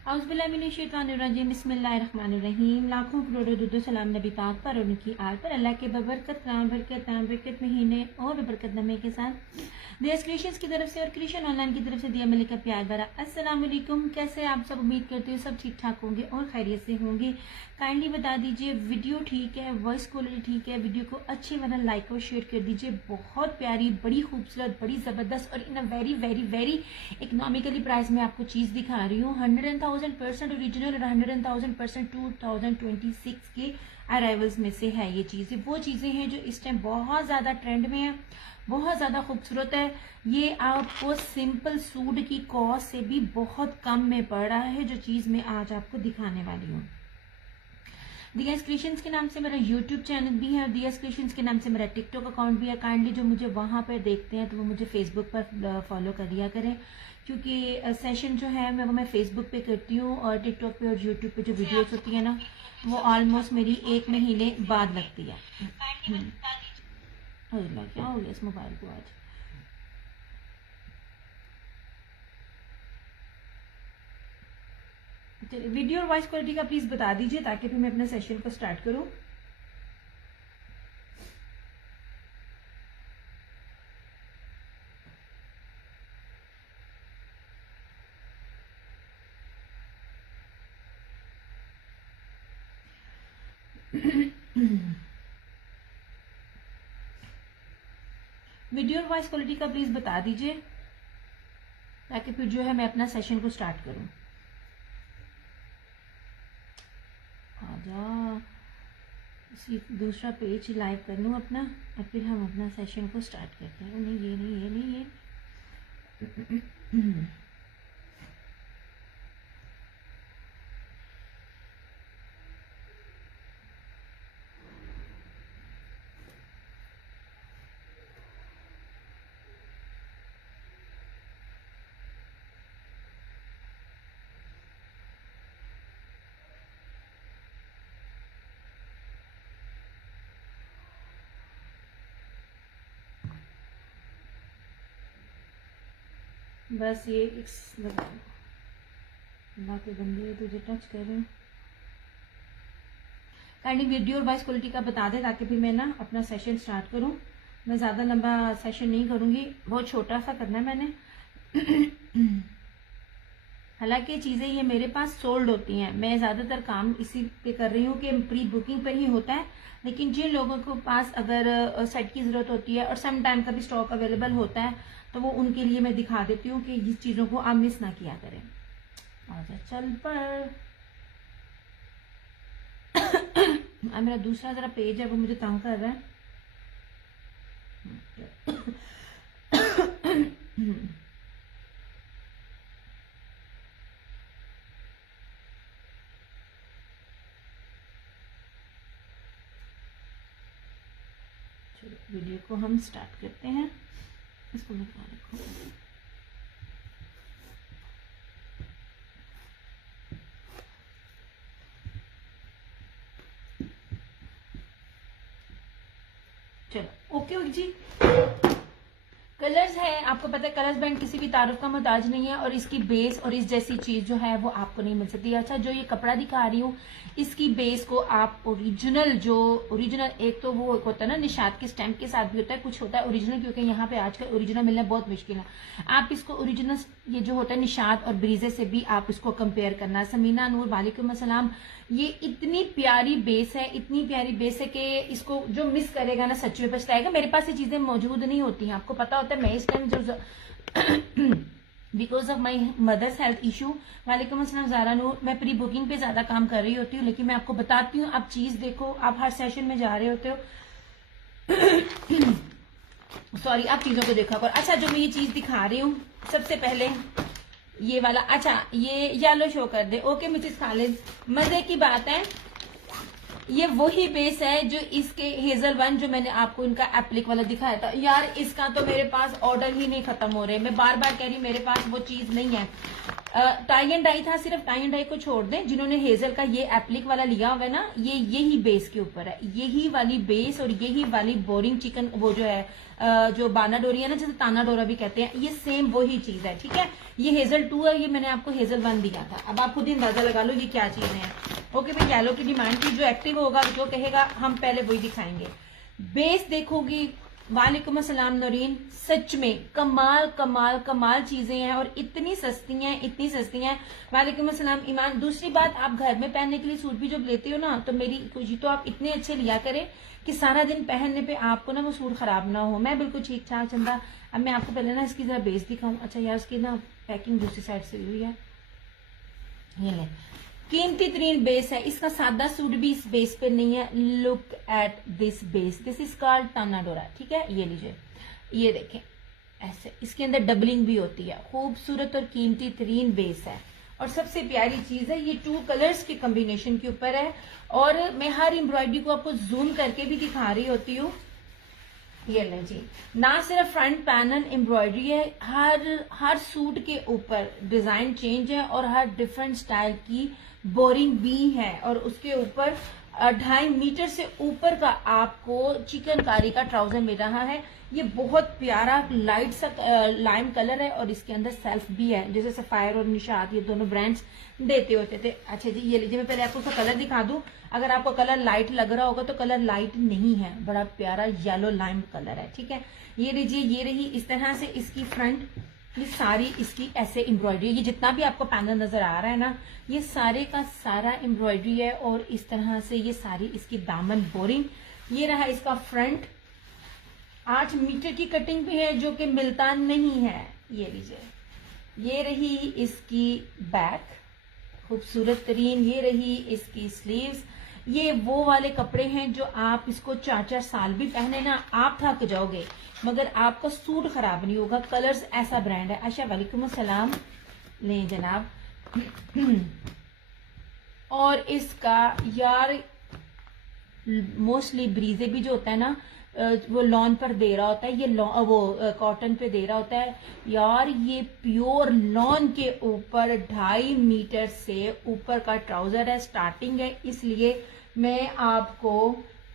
औज़ुबिल्लाहिमिनश्शैतानिर्रजीम बिस्मिल्लाहिर्रहमानिर्रहीम। लाखों करोड़ों दुरूद सलाम नबी पाक पर और उनकी आल पर, अल्लाह के बबरकत बरकत महीने और बरकत नमे के साथ दियास क्रिएशंस की तरफ से और क्रिएशन ऑनलाइन की तरफ से दिया मिले का प्यार भरा अस्सलाम वालेकुम। कैसे आप सब? उम्मीद करते हो सब ठीक ठाक होंगे और खैरियत से होंगे। काइंडली बता दीजिए वीडियो ठीक है, वॉइस क्वालिटी ठीक है, वीडियो को अच्छी तरह लाइक और शेयर कर दीजिए। बहुत प्यारी, बड़ी खूबसूरत, बड़ी ज़बरदस्त और in a very very very economically price में आपको चीज़ दिखा रही हूँ। 100,000% ओरिजिनल और 100,000% 2026 के अराइवल्स में से है। ये चीज़ें वो चीज़ें हैं जो इस टाइम बहुत ज़्यादा ट्रेंड में है, बहुत ज़्यादा खूबसूरत है। ये आपको सिंपल सूट की कॉस्ट से भी बहुत कम में पड़ रहा है, जो चीज़ मैं आज आपको दिखाने वाली हूँ। दियास क्रिएशंस के नाम से मेरा यूट्यूब चैनल भी है और दियास क्रिएशंस के नाम से मेरा टिकटॉक अकाउंट भी है। काइंडली जो मुझे वहाँ पर देखते हैं तो वो मुझे फेसबुक पर फॉलो कर लिया करें, क्योंकि सेशन जो है मैं फेसबुक पे करती हूँ और टिकटॉक पे और यूट्यूब पे जो वीडियोस होती है ना, वो ऑलमोस्ट मेरी 1 महीने बाद लगती है। क्या हो गया इस मोबाइल को आज? वीडियो और वॉइस क्वालिटी का प्लीज बता दीजिए ताकि फिर मैं अपने सेशन को स्टार्ट करूं। वीडियो और वॉइस क्वालिटी का प्लीज बता दीजिए ताकि फिर जो है मैं अपना सेशन को स्टार्ट करूं। आजा दूसरा पेज लाइव कर लूं अपना और फिर हम अपना सेशन को स्टार्ट करते हैं। नहीं ये नहीं, ये नहीं, ये बस ये बाकी बंदी है, तुझे टच कर रही हूँ। काइंडली वीडियो और वॉइस क्वालिटी का बता दे ताकि फिर मैं ना अपना सेशन स्टार्ट करूँ। मैं ज़्यादा लंबा सेशन नहीं करूँगी, बहुत छोटा सा करना है मैंने। हालांकि चीज़ें ये मेरे पास सोल्ड होती हैं, मैं ज़्यादातर काम इसी पे कर रही हूँ कि प्री बुकिंग पर ही होता है। लेकिन जिन लोगों को पास अगर सेट की ज़रूरत होती है और सम टाइम का भी स्टॉक अवेलेबल होता है तो वो उनके लिए मैं दिखा देती हूँ कि इस चीज़ों को आप मिस ना किया करें। आजा चल पर मेरा दूसरा जरा पेज है वो मुझे तंग कर रहा है। चलो वीडियो को हम स्टार्ट करते हैं। इसको निकाल रखो। चलो ओके जी। कलर्स है, आपको पता है कलर्स बैंड किसी भी तारुफ का मोहताज नहीं है और इसकी बेस और इस जैसी चीज जो है वो आपको नहीं मिल सकती। अच्छा जो ये कपड़ा दिखा रही हूँ इसकी बेस को आप ओरिजिनल एक तो वो होता है ना निशात के स्टैम्प के साथ भी होता है, कुछ होता है ओरिजिनल, क्योंकि यहाँ पे आजकल ओरिजिनल मिलना बहुत मुश्किल है। आप इसको ओरिजिनल ये जो होता है निशात और ब्रीजे से भी आप इसको कंपेयर करना। समीना नूर वालेकुम अस्सलाम। ये इतनी प्यारी बेस है, इतनी प्यारी बेस है कि इसको जो मिस करेगा ना सच में पछताएगा। मेरे पास ये चीजें मौजूद नहीं होती हैं, आपको पता होता है। मैं इस टाइम जो because of my mother's health issue, वालेकुम अस्सलाम ज़ारा नूर, मैं प्री बुकिंग पे ज्यादा काम कर रही होती हूँ। लेकिन मैं आपको बताती हूँ, आप चीज देखो, आप हर सेशन में जा रहे होते हो। सॉरी, आप चीजों को देखा करो। अच्छा जो मैं ये चीज दिखा रही हूँ सबसे पहले ये वाला, अच्छा ये येलो शो कर दे। ओके मिसेस खालिद, मजे की बात है, ये वही बेस है जो इसके हेजल वन जो मैंने आपको इनका एप्लिक वाला दिखाया था। यार इसका तो मेरे पास ऑर्डर ही नहीं खत्म हो रहे, मैं बार बार कह रही हूँ मेरे पास वो चीज नहीं है। टाई एंड डाई था, सिर्फ टाई एंड डाई को छोड़ दें। जिन्होंने हेजल का ये एप्लिक वाला लिया हुआ है ना, ये यही बेस के ऊपर है, यही वाली बेस और यही वाली बोरिंग चिकन वो जो है जो बाना डोरी है ना, जैसे ताना डोरा भी कहते हैं, ये सेम वही चीज है। ठीक है, ये हेजल 2 है, ये मैंने आपको हेजल 1 दिया था। अब आप खुद ही अंदाजा लगा लो ये क्या चीजें हैं। ओके भाई, येलो की डिमांड थी, जो एक्टिव होगा जो कहेगा हम पहले वही दिखाएंगे। बेस देखोगी, वालेकुम अस्सलाम नौरीन, सच में कमाल कमाल कमाल चीजें हैं और इतनी सस्ती हैं, इतनी सस्ती हैं। वालेकुम अस्सलाम ईमान। दूसरी बात, आप घर में पहनने के लिए सूट भी जब लेते हो ना, तो मेरी खुशी तो आप इतने अच्छे लिया करें कि सारा दिन पहनने पे आपको ना वो सूट खराब ना हो। मैं बिल्कुल ठीक ठाक चंदा। अब मैं आपको पहले ना इसकी जरा बेस दिखाऊं। अच्छा यार, इसकी ना पैकिंग दूसरी साइड से हुई है, ये ले, कीमती तरीन बेस है। इसका सादा सूट भी इस बेस पे नहीं है। Look at this base, this is called ताना डोरा। ठीक है, ये लीजिए, ये देखें ऐसे, इसके अंदर डबलिंग भी होती है। खूबसूरत और कीमती तरीन बेस है और सबसे प्यारी चीज है, ये 2 कलर्स के कॉम्बिनेशन के ऊपर है। और मैं हर एम्ब्रॉयडरी को आपको जूम करके भी दिखा रही होती हूँ। ये लें जी, ना सिर्फ फ्रंट पैनल एम्ब्रॉयडरी है, हर सूट के ऊपर डिजाइन चेंज है और हर डिफरेंट स्टाइल की बोरिंग भी है। और उसके ऊपर 2.5 मीटर से ऊपर का आपको चिकनकारी का ट्राउजर मिल रहा है। ये बहुत प्यारा लाइट सा लाइम कलर है और इसके अंदर सेल्फ भी है, जैसे सफायर और निशात ये दोनों ब्रांड्स देते होते थे। अच्छा जी, ये लीजिए, मैं पहले आपको उसका कलर दिखा दूं। अगर आपको कलर लाइट लग रहा होगा तो कलर लाइट नहीं है, बड़ा प्यारा येलो लाइम कलर है। ठीक है, ये लीजिए, ये रही इस तरह से इसकी फ्रंट, ये सारी इसकी ऐसे एम्ब्रॉयडरी, ये जितना भी आपको पैनल नजर आ रहा है ना, ये सारे का सारा एम्ब्रॉयडरी है। और इस तरह से ये सारी इसकी दामन बोरिंग। ये रहा इसका फ्रंट, 8 मीटर की कटिंग भी है जो कि मिलता नहीं है। ये लीजिए, ये रही इसकी बैक, खूबसूरत तरीन। ये रही इसकी स्लीव्स। ये वो वाले कपड़े हैं जो आप इसको 4-4 साल भी पहने ना, आप थक जाओगे मगर आपका सूट खराब नहीं होगा। कलर्स ऐसा ब्रांड है। आशा वालेकुम अस्सलाम, लें जनाब। और इसका यार मोस्टली ब्रीजे भी जो होता है ना, वो लॉन पर दे रहा होता है, ये वो कॉटन पे दे रहा होता है। यार ये प्योर लॉन के ऊपर 2.5 मीटर से ऊपर का ट्राउजर है, स्टार्टिंग है, इसलिए मैं आपको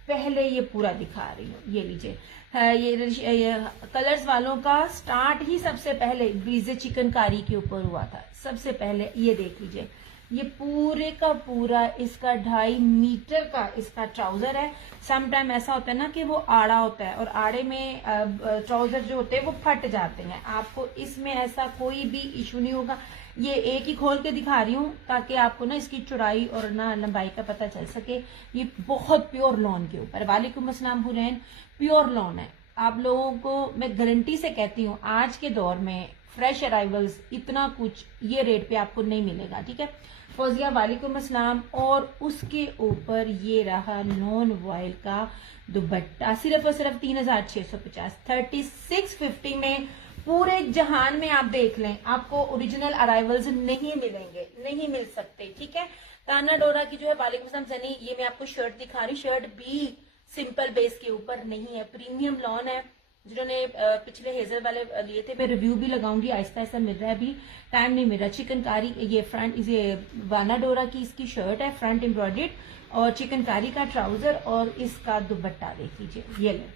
पहले ये पूरा दिखा रही हूँ। ये लीजिए, ये कलर्स वालों का स्टार्ट ही सबसे पहले ब्रीजे चिकनकारी के ऊपर हुआ था सबसे पहले। ये देख लीजिए, ये पूरे का पूरा इसका 2.5 मीटर का इसका ट्राउजर है। सम टाइम ऐसा होता है ना कि वो आड़ा होता है और आड़े में ट्राउजर जो होते हैं वो फट जाते हैं। आपको इसमें ऐसा कोई भी इशू नहीं होगा। ये एक ही खोल के दिखा रही हूँ ताकि आपको ना इसकी चौड़ाई और ना लंबाई का पता चल सके। ये बहुत प्योर लॉन के ऊपर। वालेकुम अस्सलाम हुरैन, प्योर लॉन है। आप लोगों को मैं गारंटी से कहती हूँ, आज के दौर में फ्रेश अराइवल्स इतना कुछ ये रेट पे आपको नहीं मिलेगा। ठीक है, फौजिया वालेकुम अस्सलाम। और उसके ऊपर ये रहा नॉन वॉयल का दुपट्टा, सिर्फ और सिर्फ 3650, 3650 में। पूरे जहान में आप देख लें, आपको ओरिजिनल अराइवल्स नहीं मिलेंगे, नहीं मिल सकते। ठीक है, ताना डोरा की जो है, वालेकुम अस्सलाम सनी, ये मैं आपको शर्ट दिखा रही। शर्ट भी सिंपल बेस के ऊपर नहीं है, प्रीमियम लॉन है। जिन्होंने पिछले हेजल वाले लिए थे, मैं रिव्यू भी लगाऊंगी, आहिस्ता आहिस्ता मिल रहा है, अभी टाइम नहीं मिल रहा। चिकनकारी, ये फ्रंट, ये वाना डोरा की इसकी शर्ट है, फ्रंट एम्ब्रॉयडर्ड, और चिकनकारी का ट्राउजर और इसका दुपट्टा देख लीजिए, ये ले।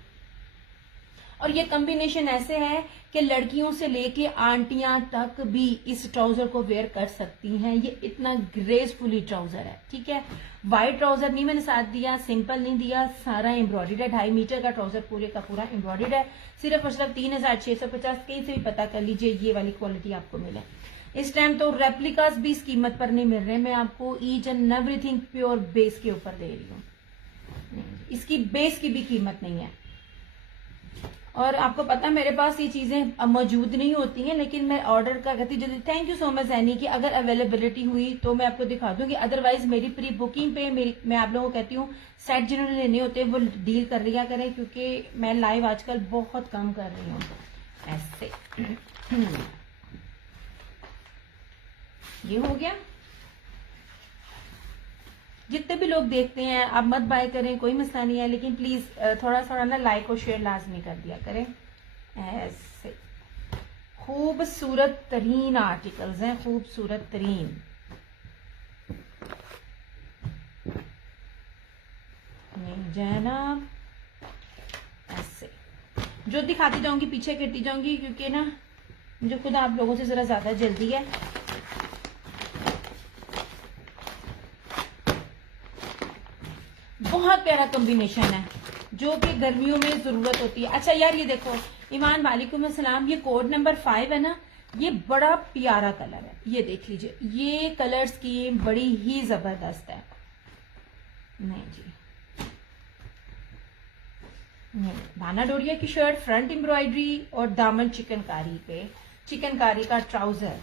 और ये कॉम्बिनेशन ऐसे है कि लड़कियों से लेके आंटियां तक भी इस ट्राउजर को वेयर कर सकती हैं। ये इतना ग्रेसफुली ट्राउजर है। ठीक है, वाइट ट्राउजर नहीं मैंने साथ दिया, सिंपल नहीं दिया, सारा एम्ब्रॉयडर्ड है। 2.5 मीटर का ट्राउजर पूरे का पूरा एम्ब्रॉयडर्ड है। सिर्फ और सिर्फ 3650, कहीं से भी पता कर लीजिए, ये वाली क्वालिटी आपको मिले। इस टाइम तो रेप्लिकास भी इस कीमत पर नहीं मिल रहे। मैं आपको each and everything pure base के ऊपर दे रही हूँ, इसकी बेस की भी कीमत नहीं है। और आपको पता मेरे पास ये चीजें मौजूद नहीं होती हैं, लेकिन मैं ऑर्डर का करती जल्दी। थैंक यू सो मच जैनी कि अगर अवेलेबिलिटी हुई तो मैं आपको दिखा दूंगी, अदरवाइज मेरी प्री बुकिंग पे मैं आप लोगों को कहती हूँ सेट जिन्होंने लेने होते हैं वो डील कर लिया करें, क्योंकि मैं लाइव आजकल बहुत कम कर रही हूँ। ऐसे ये हो गया। जितने भी लोग देखते हैं, आप मत बाय करें, कोई मसला नहीं है, लेकिन प्लीज थोड़ा थोड़ा ना लाइक और शेयर लाजमी कर दिया करें। ऐसे खूबसूरत तरीन आर्टिकल्स हैं, खूबसूरत तरीन। जनाब ऐसे जो दिखाती जाऊंगी पीछे करती जाऊंगी, क्योंकि ना मुझे खुद आप लोगों से जरा ज्यादा जल्दी है। बहुत प्यारा कॉम्बिनेशन है जो कि गर्मियों में जरूरत होती है। अच्छा यार ये देखो ईमान वालेकुम अस्सलाम, ये कोड नंबर 5 है ना, ये बड़ा प्यारा कलर है, ये देख लीजिए, ये कलर स्कीम बड़ी ही जबरदस्त है। नहीं जी, भाना डोरिया की शर्ट, फ्रंट एम्ब्रॉयडरी और दामन चिकनकारी पे, चिकनकारी का ट्राउजर।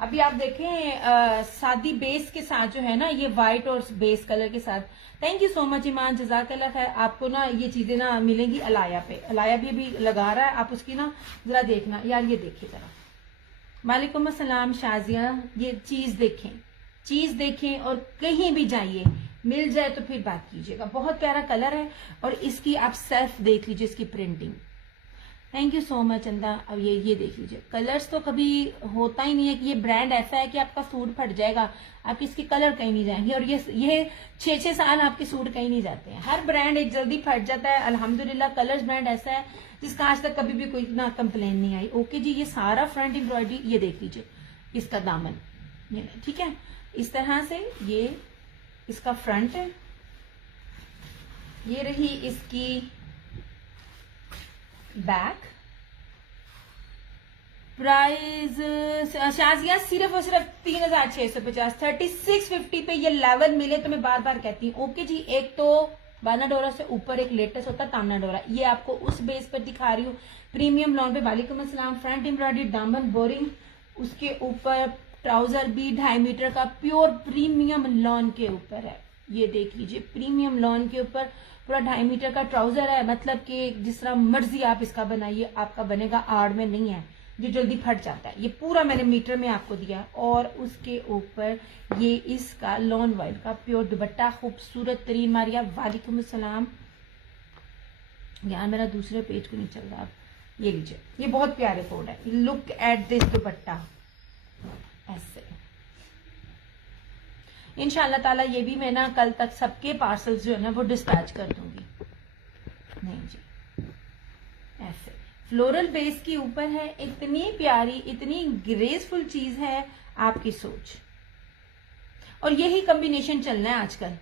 अभी आप देखें सादी बेस के साथ जो है ना, ये व्हाइट और बेस कलर के साथ। थैंक यू सो मच ईमान, जज़ाकल्लाह खैर। आपको ना ये चीजें ना मिलेंगी अलाया पे, अलाया भी अभी लगा रहा है, आप उसकी ना जरा देखना यार। ये देखिए जरा, वालेकुम अस्सलाम शाजिया, ये चीज देखें, चीज देखें और कहीं भी जाइए, मिल जाए तो फिर बात कीजिएगा। बहुत प्यारा कलर है और इसकी आप सेल्फ देख लीजिए, इसकी printing. Thank you so much चंदा। अब ये देख लीजिए, कलर्स तो कभी होता ही नहीं है कि ये ब्रांड ऐसा है कि आपका सूट फट जाएगा, आपके इसके कलर कहीं नहीं जाएंगे। और ये 6-6 साल आपके सूट कहीं नहीं जाते हैं। हर ब्रांड एक जल्दी फट जाता है, अल्हम्दुलिल्लाह कलर्स ब्रांड ऐसा है जिसका आज तक कभी भी कोई ना कंप्लेन नहीं आई। ओके जी, ये सारा फ्रंट एम्ब्रॉयडरी, ये देख लीजिए इसका दामन, ये ठीक है, इस तरह से ये इसका फ्रंट है, ये रही इसकी बैक। प्राइस शाजिया सिर्फ और सिर्फ 3650, 3650 पे ये लेवल मिले तो मैं बार बार कहती हूँ। ओके जी, एक तो बाना डोरा से ऊपर एक लेटेस्ट होता है तामना डोरा, ये आपको उस बेस पर दिखा रही हूँ, प्रीमियम लॉन पे। वालेकुम अस्सलाम। फ्रंट एम्ब्रॉयडरी दामन बोरिंग, उसके ऊपर ट्राउजर भी 2.5 मीटर का प्योर प्रीमियम लॉन के ऊपर है। ये देख लीजिए, प्रीमियम लॉन के ऊपर पूरा 2.5 मीटर का ट्राउजर है, मतलब कि जिस तरह मर्जी आप इसका बनाइए आपका बनेगा, आड़ में नहीं है जो जल्दी फट जाता है। ये पूरा मैंने मीटर में आपको दिया। और उसके ऊपर ये इसका लॉन वाइट का प्योर दुपट्टा, खूबसूरत तरीन। मारिया वालेकुम अस्सलाम। यार मेरा दूसरे पेज को नहीं चल रहा। ये लीजिए, ये बहुत प्यारे कोड है। लुक एट दिस दुपट्टा, ऐसे इंशाल्लाह ताला ये भी मैं ना कल तक सबके पार्सल्स जो है ना वो डिस्पैच कर दूंगी। नहीं जी, ऐसे फ्लोरल बेस के ऊपर है, इतनी प्यारी इतनी ग्रेसफुल चीज है, आपकी सोच। और यही कॉम्बिनेशन चलना है आजकल।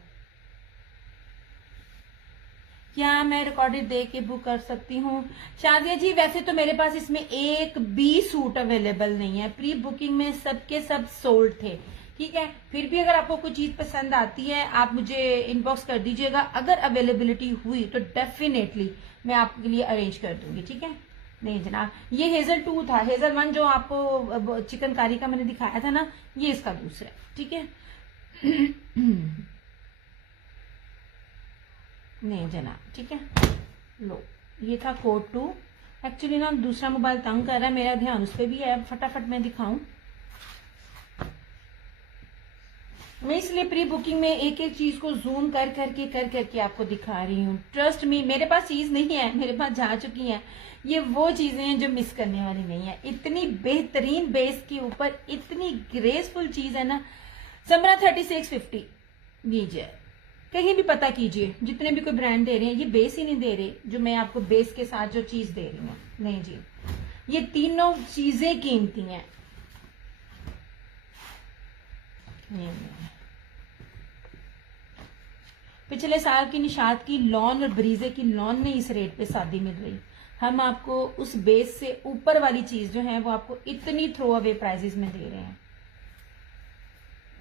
क्या मैं रिकॉर्डेड दे के बुक कर सकती हूँ? शादिया जी वैसे तो मेरे पास इसमें एक भी सूट अवेलेबल नहीं है, प्री बुकिंग में सबके सब सोल्ड थे, ठीक है। फिर भी अगर आपको कोई चीज पसंद आती है आप मुझे इनबॉक्स कर दीजिएगा, अगर अवेलेबिलिटी हुई तो डेफिनेटली मैं आपके लिए अरेंज कर दूंगी, ठीक है। नहीं जनाब, ये हेजल 2 था, हेजल 1 जो आपको चिकनकारी का मैंने दिखाया था ना, ये इसका दूसरा है, ठीक है। नहीं जनाब, ठीक है। लो, ये था कोड 2। एक्चुअली ना दूसरा मोबाइल तंग कर रहा है, मेरा ध्यान उस पर भी है, फटाफट मैं दिखाऊं। मैं इसलिए प्री बुकिंग में एक एक चीज को जूम कर करके आपको दिखा रही हूँ। ट्रस्ट मी, मेरे पास चीज नहीं है, मेरे पास जा चुकी है। ये वो चीजें हैं जो मिस करने वाली नहीं है। इतनी बेहतरीन बेस के ऊपर इतनी ग्रेसफुल चीज है ना। समरा 3650 लीजिए, कहीं भी पता कीजिए, जितने भी कोई ब्रांड दे रहे हैं ये बेस ही नहीं दे रहे जो मैं आपको बेस के साथ जो चीज दे रही हूँ। नहीं जी, ये तीनों चीजें कीमती हैं। पिछले साल की निशात की लॉन और ब्रीजे की लॉन में इस रेट पे शादी मिल रही, हम आपको उस बेस से ऊपर वाली चीज जो है वो आपको इतनी थ्रो अवे प्राइजेस में दे रहे हैं।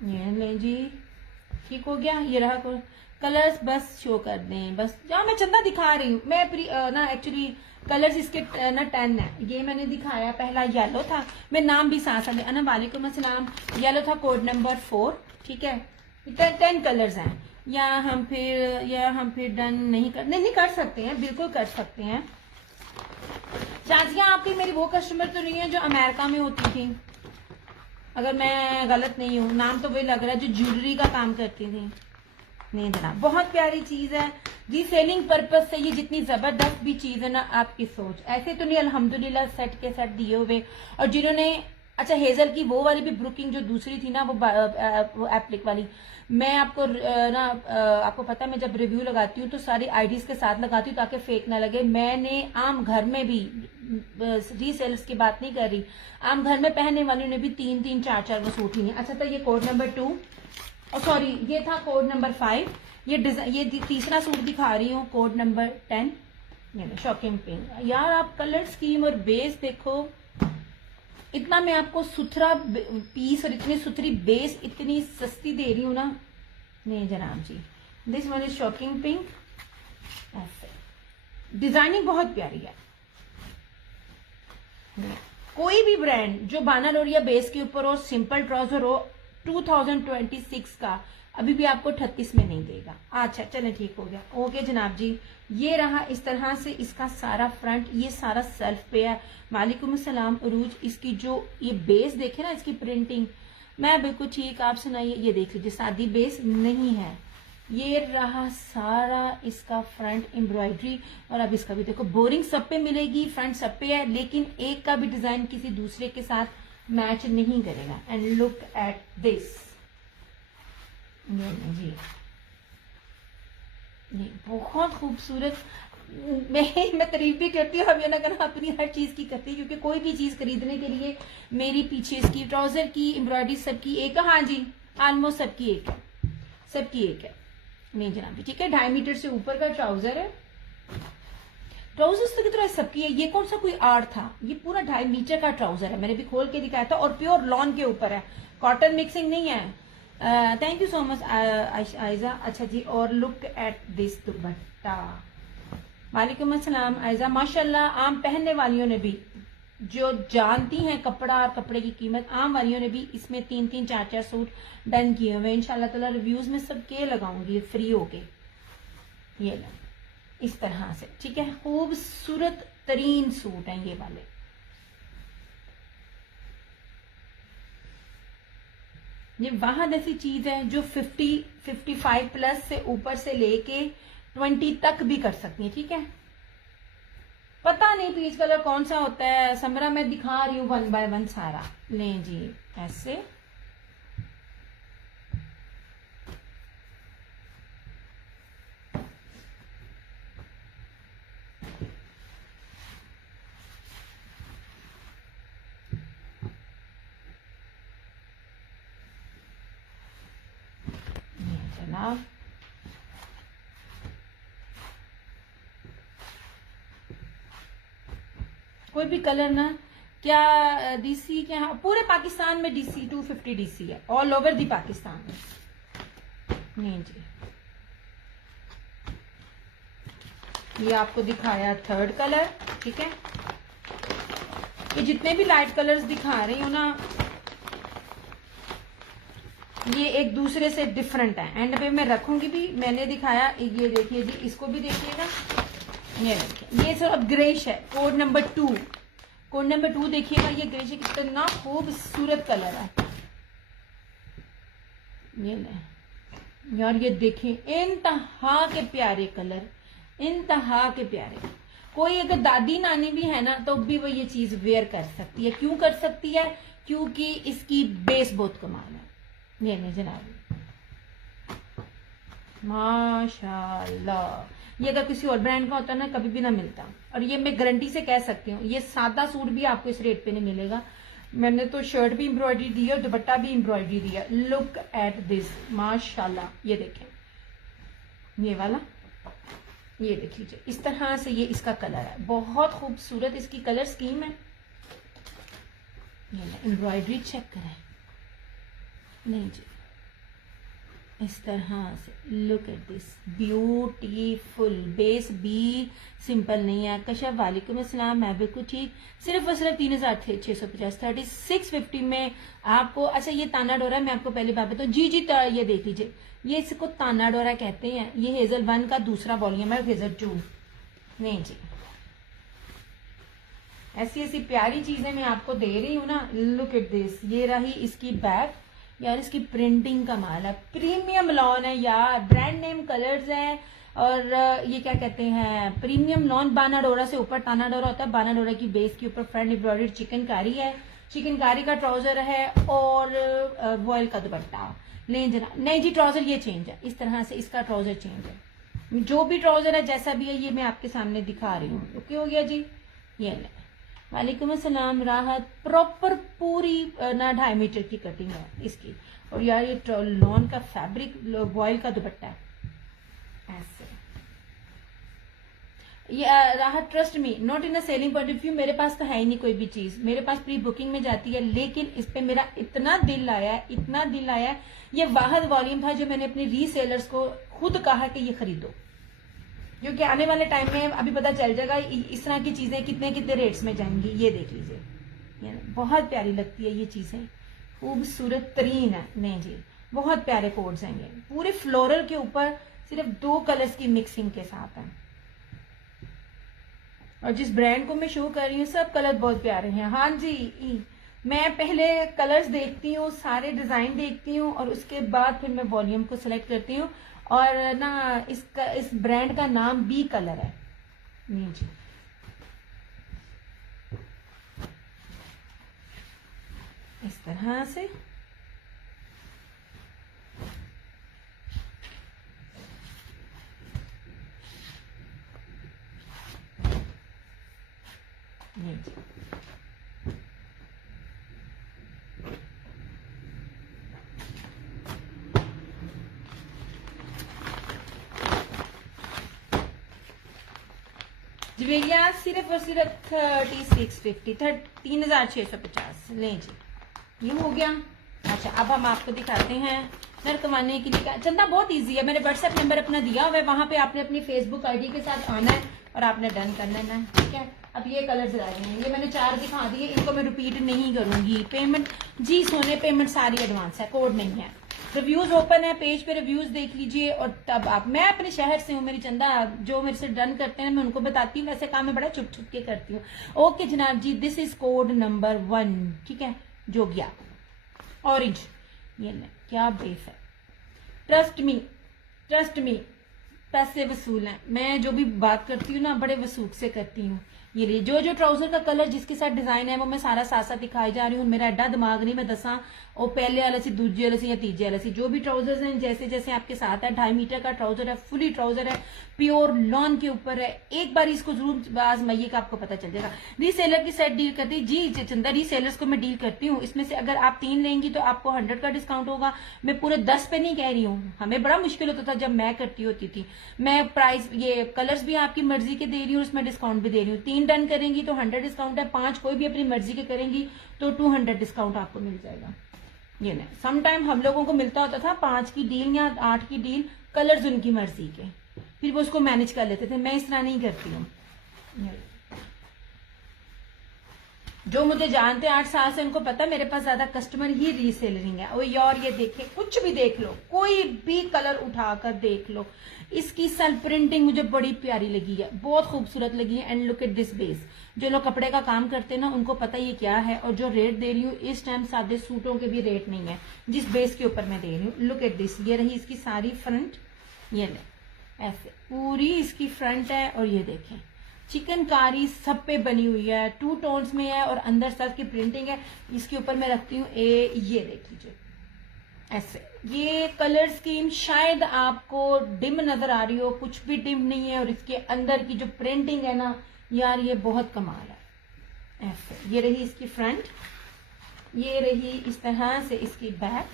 ये ले जी, ठीक हो गया। ये रहा कलर्स, बस शो कर दें, बस जहाँ मैं चंदा दिखा रही हूँ मैं ना एक्चुअली कलर्स इसके ना 10 है। ये मैंने दिखाया, पहला येलो था, मैं नाम भी साथ साथ अना वालेकुम अस्सलाम। येलो था कोड नंबर 4, ठीक है। 10 कलर्स हैं। या हम फिर डन नहीं कर सकते हैं, बिल्कुल कर सकते हैं। शाजिया आपकी मेरी वो कस्टमर तो नहीं है जो अमेरिका में होती थी, अगर मैं गलत नहीं हूँ, नाम तो वही लग रहा है, जो ज्वेलरी का काम करती थी। नहीं देना, बहुत प्यारी चीज है जी। सेलिंग पर्पज से ये जितनी जबरदस्त भी चीज है ना, आपकी सोच ऐसे तो नहीं, अल्हम्दुलिल्लाह सेट के सेट दिए हुए। और जिन्होंने अच्छा हेजल की वो वाली भी ब्रुकिंग जो दूसरी थी ना, वो एप्लिक वाली, मैं आपको ना आपको पता है मैं जब रिव्यू लगाती हूँ तो सारी आईडीज के साथ लगाती हूँ ताकि फेक ना लगे। मैंने आम घर में भी, रीसेलर्स की बात नहीं कर रही, आम घर में पहनने वालों ने भी 3-3 4-4 वो सूट ही नहीं। अच्छा, तो ये कोड नंबर 2 और सॉरी ये था कोड नंबर 5। ये तीसरा सूट दिखा रही हूँ, कोड नंबर 10। ये शॉकिंग पिंक। यार आप कलर स्कीम और बेस देखो, इतना मैं आपको सुथरा पीस और इतनी सुथरी बेस इतनी सस्ती दे रही हूँ ना। नहीं जनाब जी, this one is shocking pink. ऐसे डिजाइनिंग बहुत प्यारी है। कोई भी ब्रांड जो बाना लोरिया बेस के ऊपर हो, सिंपल ट्राउजर हो, 2026 का अभी भी आपको 38 में नहीं देगा। अच्छा चले ठीक हो गया, ओके जनाब जी। ये रहा इस तरह से इसका सारा फ्रंट, ये सारा सेल्फ पे है। वालेकुम अस्सलाम उरूज। इसकी जो ये बेस देखे ना, इसकी प्रिंटिंग, मैं बिल्कुल ठीक, आप सुनाइए। ये देख लीजिए, सादी बेस नहीं है। ये रहा सारा इसका फ्रंट एम्ब्रॉयडरी। और अब इसका भी देखो, बोरिंग सब पे मिलेगी, फ्रंट सब पे है, लेकिन एक का भी डिजाइन किसी दूसरे के साथ मैच नहीं करेगा। एंड लुक एट दिस, जी नहीं बहुत खूबसूरत। मैं तारीफ भी करती हूँ, अब ये ना करना अपनी हर चीज की करती, क्योंकि कोई भी चीज खरीदने के लिए मेरी पीछे इसकी ट्राउजर की एम्ब्रॉयडरी सबकी एक है। हाँ जी, ऑलमोस्ट सबकी एक है, सबकी एक है। नहीं जनाब ठीक है, 2.5 मीटर से ऊपर का ट्राउजर है। ट्राउजर की तरह सबकी है। ये कौन सा कोई आर्ट था, ये पूरा 2.5 मीटर का ट्राउजर है, मैंने भी खोल के दिखाया था। और प्योर लॉन के ऊपर है, कॉटन मिक्सिंग नहीं है। Thank you so much Aiza. अच्छा जी, और लुक एट दिस दुपट्टा। वालेकुम अस्सलाम आयजा। माशाल्लाह, आम पहनने वालियों ने भी, जो जानती हैं कपड़ा और कपड़े की कीमत, आम वालियों ने भी इसमें 3-3 4-4 सूट डन किए हुए। इंशाल्लाह ताला रिव्यूज में सब के लगाऊंगी फ्री होके। ये लो इस तरह से, ठीक है, खूबसूरत तरीन सूट हैं ये वाले। ये वाहद ऐसी चीज है जो 50-55 प्लस से ऊपर से लेके 20 तक भी कर सकती है। ठीक है, पता नहीं पीच कलर कौन सा होता है, समरा मैं दिखा रही हूँ 1 बाय 1 सारा। ले जी ऐसे, जनाब कोई भी कलर ना, क्या डीसी क्या, पूरे पाकिस्तान में डीसी 250 डीसी है, ऑल ओवर दी पाकिस्तान में। नहीं जी, ये आपको दिखाया 3rd कलर। ठीक है, ये जितने भी लाइट कलर्स दिखा रही हूँ ना, ये एक दूसरे से डिफरेंट है। एंड पे मैं रखूंगी भी, मैंने दिखाया, ये देखिए जी, इसको भी देखिएगा। ये देखिए, ये सिर्फ ग्रेश है, कोड नंबर 2। कोड नंबर 2 देखिएगा, ये ग्रेश कितना खूबसूरत कलर है। ये ले यार, ये देखें, इंतहा के प्यारे कलर, इंतहा के प्यारे। कोई अगर दादी नानी भी है ना, तो भी वो ये चीज वेयर कर सकती है। क्यों कर सकती है? क्योंकि इसकी बेस बहुत कमाल है। ये नहीं जनाब, माशाल्लाह, ये अगर किसी और ब्रांड का होता ना, कभी भी ना मिलता। और ये मैं गारंटी से कह सकती हूँ, ये सादा सूट भी आपको इस रेट पे नहीं मिलेगा। मैंने तो शर्ट भी एम्ब्रॉयडरी दी है और दुपट्टा भी एम्ब्रॉयडरी दी है। लुक एट दिस, माशाल्लाह। ये देखें, ये वाला, ये देख लीजिए, इस तरह से ये इसका कलर है, बहुत खूबसूरत इसकी कलर स्कीम है। ये एम्ब्रॉयडरी चेक करें। नहीं जी, इस तरह से look at this, beautiful. Base भी सिंपल नहीं है। कशफ वालेकुम अस्सलाम, मैं बिल्कुल ठीक। सिर्फ और सिर्फ 3650, 3650 में आपको। अच्छा, ये ताना डोरा, मैं आपको पहले बात बताऊँ जी। ये देख लीजिए, ये इसको ताना डोरा कहते हैं। ये हेजल 1 का दूसरा वॉल्यूम है, हेजल 2 नहीं जी। ऐसी ऐसी प्यारी चीजें मैं आपको दे रही हूँ ना। लुक एट दिस, ये रही इसकी बैक, यार इसकी प्रिंटिंग कमाल है, प्रीमियम लॉन है यार, ब्रांड नेम कलर्स है। और ये क्या कहते हैं, प्रीमियम लॉन बानाडोरा से ऊपर तानाडोरा होता है, बानाडोरा की बेस के ऊपर फ्रंट एम्ब्रॉयडर्ड चिकनकारी है, चिकनकारी का ट्राउजर है और वॉयल का दुपट्टा। लें जना, नहीं जी ट्राउजर ये चेंज है, इस तरह से इसका ट्राउजर चेंज है। जो भी ट्राउजर है जैसा भी है ये मैं आपके सामने दिखा रही हूँ। ओके हो गया जी। ये ले, वालेकुम अस्सलाम राहत, प्रॉपर पूरी ना 2.5 मीटर की कटिंग है इसकी। और यार ये लॉन का फैब्रिक वॉयल का दुपट्टा है ऐसे। ये राहत trust me not in a selling point of view, मेरे पास तो है ही नहीं कोई भी चीज, मेरे पास प्री बुकिंग में जाती है, लेकिन इस पे मेरा इतना दिल आया है, इतना दिल आया है। ये वाहद वॉल्यूम था जो मैंने अपने रीसेलर्स को खुद कहा कि ये खरीदो, जो कि आने वाले टाइम में अभी पता चल जाएगा इस तरह की चीजें कितने कितने रेट्स में जाएंगी। ये देख लीजिए, ये बहुत प्यारी लगती है ये चीजें, खूबसूरत तरीन है। नहीं जी बहुत प्यारे कोड्स हैं, ये पूरे फ्लोरल के ऊपर सिर्फ 2 कलर्स की मिक्सिंग के साथ है। और जिस ब्रांड को मैं शो कर रही हूँ सब कलर बहुत प्यारे हैं। हाँ जी, मैं पहले कलर्स देखती हूँ, सारे डिजाइन देखती हूँ और उसके बाद फिर मैं वॉल्यूम को सिलेक्ट करती हूँ। और ना इस ब्रांड का नाम बी कलर है। नहीं जी इस तरह से नहीं जी जी भैया सिर्फ और सिर्फ 3650 3650 लें जी, ये हो गया। अच्छा अब हम आपको दिखाते हैं नर कमाने के लिए। चंदा बहुत इजी है, मैंने व्हाट्सएप नंबर अपना दिया हुआ है, वहां पे आपने अपनी फेसबुक आईडी के साथ आना है और आपने डन कर लेना है, ठीक है। अब ये कलर्स रह गए हैं, ये मैंने 4 दिखा दिए, इनको मैं रिपीट नहीं करूंगी। पेमेंट जी सोने पेमेंट सारी एडवांस है, कोड नहीं है। रिव्यूज ओपन है, पेज पे रिव्यूज देख लीजिए और तब आप, मैं अपने शहर से हूँ, मेरी चंदा जो मेरे से डन करते हैं मैं उनको बताती हूँ, वैसे काम मैं बड़ा छुप छुप के करती हूँ। ओके जनाब जी, दिस इज कोड नंबर 1, ठीक है, जो गया ऑरेंज। ये क्या बेस है, ट्रस्ट मी पैसे वसूल हैं, मैं जो भी बात करती हूँ ना बड़े वसूख से करती हूँ। ये लिए जो ट्राउजर का कलर जिसके साथ डिजाइन है वो मैं सारा साथ साथ दिखाई जा रही हूँ, मेरा एडा दिमाग नहीं मैं दसा और पहले वाला सी दूसरे वाले सी या तीजे वाले सी। जो भी ट्राउजर्स हैं जैसे जैसे आपके साथ है, 2.5 मीटर का ट्राउजर है, फुली ट्राउजर है, प्योर लॉन के ऊपर है। एक बार इसको जरूर आजमाइए का आपको पता चल जाएगा। रीसेलर की साइड डील करती जी चंदा, रीसेलर्स को मैं डील करती हूँ, इसमें से अगर आप 3 लेंगी तो आपको 100 का डिस्काउंट होगा। मैं पूरे 10 पे नहीं कह रही हूँ, हमें बड़ा मुश्किल होता था जब मैं करती होती थी। मैं प्राइस ये कलर्स भी आपकी मर्जी के दे रही हूँ, उसमें डिस्काउंट भी दे रही हूँ। 3 डन करेंगी तो 100 डिस्काउंट है, 5 कोई भी अपनी मर्जी के करेंगी तो 200 डिस्काउंट आपको मिल जाएगा। ये नहीं, सम टाइम हम लोगों को मिलता होता था 5 की डील या 8 की डील, कलर्स उनकी मर्जी के, फिर वो उसको मैनेज कर लेते थे। मैं इस तरह नहीं करती हूँ। जो मुझे जानते हैं 8 साल से, उनको पता है मेरे पास ज्यादा कस्टमर ही रीसेलरिंग है। और यार ये देखिए, कुछ भी देख लो, कोई भी कलर उठाकर देख लो, इसकी सेल्फ प्रिंटिंग मुझे बड़ी प्यारी लगी है, बहुत खूबसूरत लगी है। And look at this base, जो लोग कपड़े का काम करते हैं ना उनको पता ये क्या है। और जो रेट दे रही हूँ इस टाइम सादे सूटों के भी रेट नहीं है जिस बेस के ऊपर मैं दे रही हूँ। लुक एट दिस, ये रही इसकी सारी फ्रंट, ये ले ऐसे पूरी इसकी फ्रंट है। और ये देखें चिकनकारी सब पे बनी हुई है, 2 टोन्स में है और अंदर सब की प्रिंटिंग है। इसके ऊपर मैं रखती हूँ ये देख लीजिए ऐसे। ये कलर स्कीम शायद आपको डिम नजर आ रही हो, कुछ भी डिम नहीं है। और इसके अंदर की जो प्रिंटिंग है ना यार, ये बहुत कमाल है ऐसे। ये रही इसकी फ्रंट, ये रही इस तरह से इसकी बैक,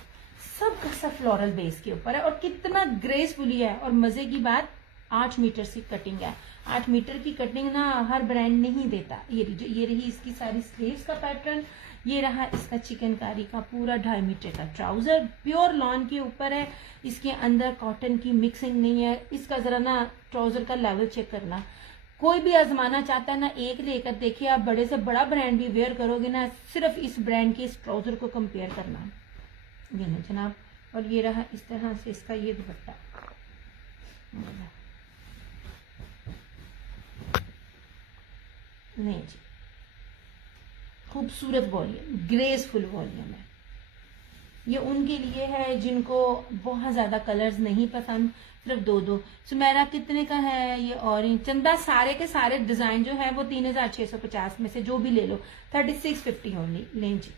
सब का सब फ्लोरल बेस के ऊपर है और कितना ग्रेसफुली है। और मजे की बात 8 मीटर की कटिंग है। 8 मीटर की कटिंग ना हर ब्रांड नहीं देता। ये रही इसकी सारी स्लीव्स का पैटर्न, ये रहा इसका चिकनकारी का पूरा 2.5 मीटर का ट्राउजर, प्योर लॉन के ऊपर है। इसके अंदर कॉटन की मिक्सिंग नहीं है। इसका जरा ना ट्राउजर का लेवल चेक करना, कोई भी आजमाना चाहता है ना एक लेकर देखिए, आप बड़े से बड़ा ब्रांड भी वेयर करोगे ना, सिर्फ इस ब्रांड के इस ट्राउजर को कंपेयर करना। ये ना जनाब, और ये रहा इस तरह से इसका ये दुपट्टा, नहीं जी खूबसूरत वॉल्यूम, ग्रेसफुल वॉल्यूम है। ये उनके लिए है जिनको बहुत ज्यादा कलर्स नहीं पसंद, सिर्फ दो दो। सुमेरा कितने का है ये ऑरेंज? चंदा सारे के सारे डिजाइन जो है वो 3650 में से जो भी ले लो, 3650 ओनली लें जी।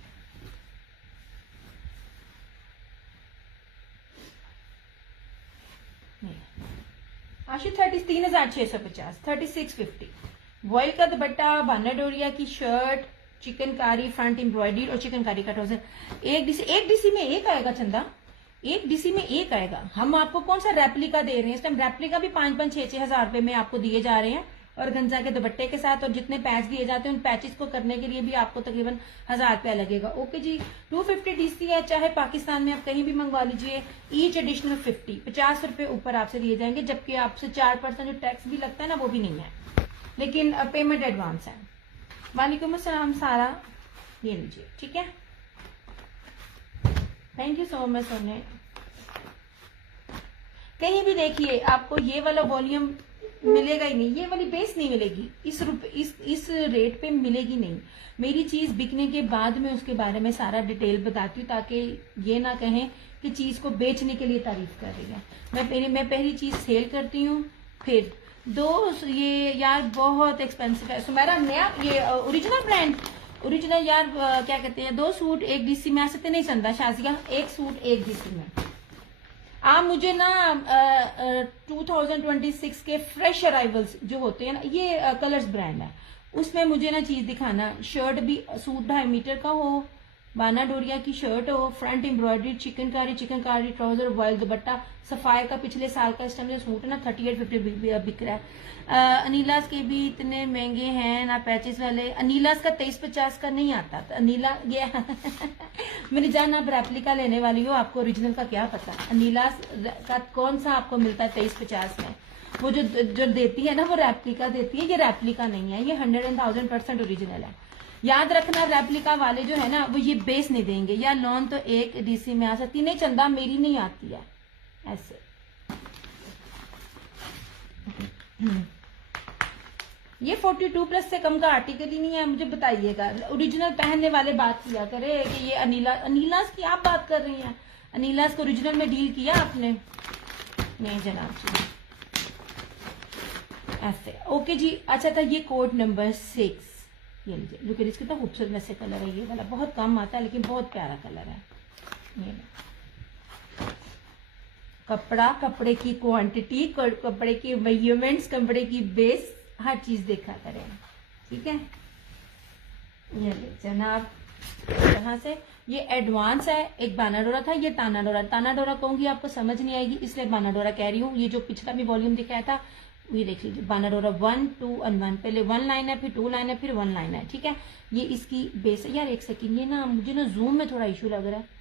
आशी 3650, 3650। वॉयल का दुपट्टा, बाना डोरिया की शर्ट, चिकनकारी फ्रंट एम्ब्रॉयडरी और चिकनकारी का ट्राउजर। एक डीसी में एक आएगा चंदा, एक डीसी में एक आएगा। हम आपको कौन सा रेप्लिका दे रहे हैं इस टाइम? रेप्लिका भी 5-5, 6-6 हजार रुपए में आपको दिए जा रहे हैं, और गंजा के दुपट्टे के साथ, और जितने पैच दिए जाते हैं उन पैचेस को करने के लिए भी आपको तकरीबन 1000 रुपया लगेगा। ओके जी, 250 डीसी है, चाहे पाकिस्तान में आप कहीं भी मंगवा लीजिए। ईच एडिशनल 50 रुपए ऊपर आपसे दिए जाएंगे, जबकि आपसे 4% जो टैक्स भी लगता है ना वो भी नहीं है, लेकिन पेमेंट एडवांस है। वालेकुम अस्सलाम सारा, ये लीजिए, ठीक है। थैंक यू सो मच सोने। कहीं भी देखिए आपको ये वाला वॉल्यूम मिलेगा ही नहीं, ये वाली बेस नहीं मिलेगी, इस रेट पे मिलेगी नहीं। मेरी चीज बिकने के बाद में उसके बारे में सारा डिटेल बताती हूँ, ताकि ये ना कहें कि चीज को बेचने के लिए तारीफ कर रही है। मैं पहली चीज सेल करती हूँ, फिर दो ये यार बहुत एक्सपेंसिव है सुमेरा, नया ये ओरिजिनल ब्रांड, ओरिजिनल यार क्या कहते हैं, 2 सूट 1 डीसी में आ सकते नहीं चंदा शाजिया, 1 सूट 1 डीसी में। आप मुझे ना 2026 के फ्रेश अराइवल्स जो होते हैं ना, ये कलर्स ब्रांड है, उसमें मुझे ना चीज दिखाना। शर्ट भी सूट 2.5 मीटर का हो, बाना डोरिया की शर्ट हो, front embroidery, chikankari trouser, vial दुपट्टा, सफायर का पिछले साल का इस टाइम जो सूट है ना 3850 बिक रहा है। अनीलास के भी इतने महंगे हैं ना पैचेस वाले। अनीलास का 2350 का नहीं आता, तो अनीला ये मेरी जान आप रेप्लिका लेने वाली हो, आपको ओरिजिनल का क्या पता। अनीलास का कौन सा आपको मिलता है 2350 में? वो जो देती है ना वो रेप्लिका देती है, ये रेप्लिका नहीं है, ये 100,000% ओरिजिनल है। याद रखना रेप्लिका वाले जो है ना वो ये बेस नहीं देंगे। या लोन तो 1 डीसी में आ सकती, नहीं चंदा मेरी नहीं आती है ऐसे। ये 42+ से कम का आर्टिकल ही नहीं है, मुझे बताइएगा। ओरिजिनल पहनने वाले बात किया करे कि ये अनीलास की आप बात कर रही हैं, अनीलास को ओरिजिनल में डील किया आपने? नहीं जनाब जी, ऐसे। ओके जी, अच्छा था ये कोड नंबर 6, ये लीजिए। लुक एट, कितना खूबसूरत में से कलर है, ये वाला बहुत कम आता है लेकिन बहुत प्यारा कलर है। ये कपड़ा, कपड़े की क्वांटिटी, कपड़े की मेजरमेंट्स, कपड़े की बेस, हर चीज देखा करें, ठीक है। ये ले जनाब, यहाँ से ये एडवांस है। एक बानाडोरा था, ये तानाडोरा। तानाडोरा कहूंगी आपको समझ नहीं आएगी, इसलिए बानाडोरा कह रही हूँ। ये जो पिछला भी वॉल्यूम दिखाया था ये देख लीजिए, बानाडोरा 1, 2 और 1। पहले 1 लाइन है, फिर 2 लाइन है, फिर 1 लाइन है, ठीक है। ये इसकी बेस है। यार एक सेकंड, ये ना मुझे ना जूम में थोड़ा इशू लग रहा है।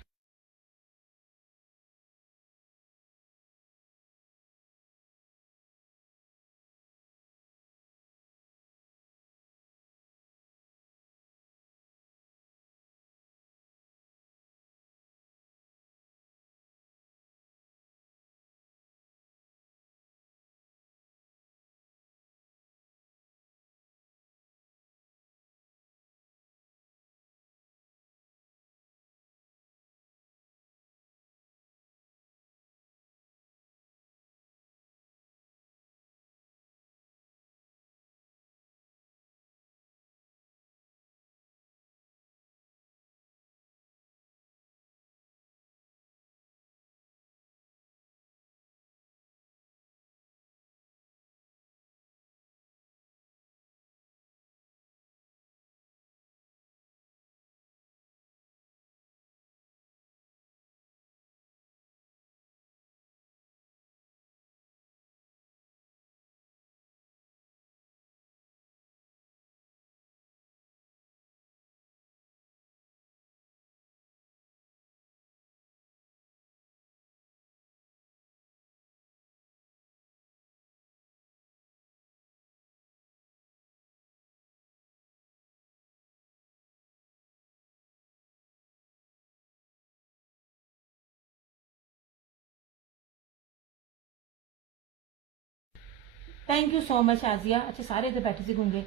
Thank you so much Aziya. अच्छा सारे इधर बैठे से घूंगे।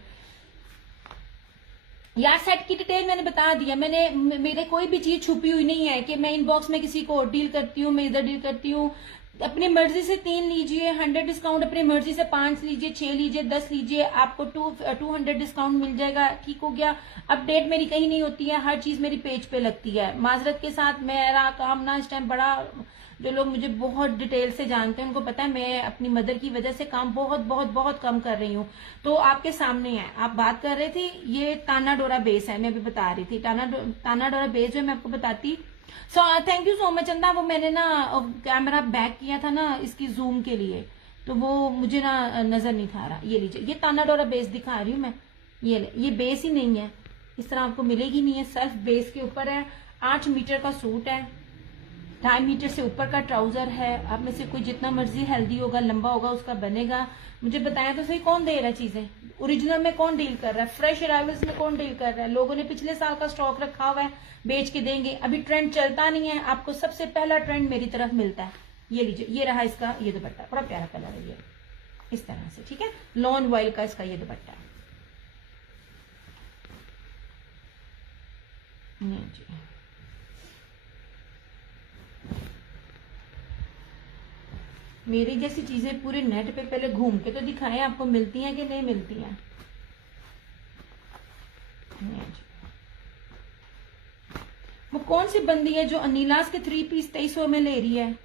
यार सेट की डिटेल मैंने बता दिया, मैंने मेरे कोई भी चीज छुपी हुई नहीं है कि मैं इनबॉक्स में किसी को डील करती हूँ, मैं इधर डील करती हूँ। अपनी मर्जी से 3 लीजिए, 100 डिस्काउंट, अपनी मर्जी से 5 लीजिए, 6 लीजिए, 10 लीजिए, आपको 200 डिस्काउंट मिल जाएगा। ठीक हो गया। अपडेट मेरी कहीं नहीं होती है, हर चीज मेरी पेज पे लगती है। माजरत के साथ मेरा काम ना इस टाइम बड़ा, जो लोग मुझे बहुत डिटेल से जानते हैं उनको पता है मैं अपनी मदर की वजह से काम बहुत बहुत बहुत कम कर रही हूँ। तो आपके सामने है, आप बात कर रहे थे, ये ताना डोरा बेस है, मैं अभी बता रही थी। ताना डोरा बेस जो मैं आपको बताती। So thank you so much चंदा। वो मैंने ना कैमरा बैक किया था ना इसकी जूम के लिए, तो वो मुझे ना नजर नहीं था रहा। ये लीजिए, ये ताना डोरा बेस दिखा रही हूँ मैं। ये बेस ही नहीं है, इस तरह आपको मिलेगी नहीं है, सेल्फ बेस के ऊपर है। 8 मीटर का सूट है, 2.5 मीटर से ऊपर का ट्राउजर है। आप में से कोई जितना मर्जी हेल्दी होगा, लंबा होगा, उसका बनेगा। मुझे बताया तो सही, कौन दे रहा है चीजें? ओरिजिनल में कौन डील कर रहा है? फ्रेश अराइवल्स में कौन डील कर रहा है? लोगों ने पिछले साल का स्टॉक रखा हुआ है, बेच के देंगे। अभी ट्रेंड चलता नहीं है, आपको सबसे पहला ट्रेंड मेरी तरफ मिलता है। ये लीजिए, ये रहा इसका ये दुपट्टा, बड़ा प्यारा कलर है ये, इस तरह से। ठीक है, लॉन वॉइल का इसका ये दुपट्टा है। जी, मेरी जैसी चीजें पूरे नेट पे पहले घूम के तो दिखाएं आपको मिलती हैं कि नहीं मिलती हैं। वो कौन सी बंदी है जो अनीलास के 3 पीस 2300 में ले रही है?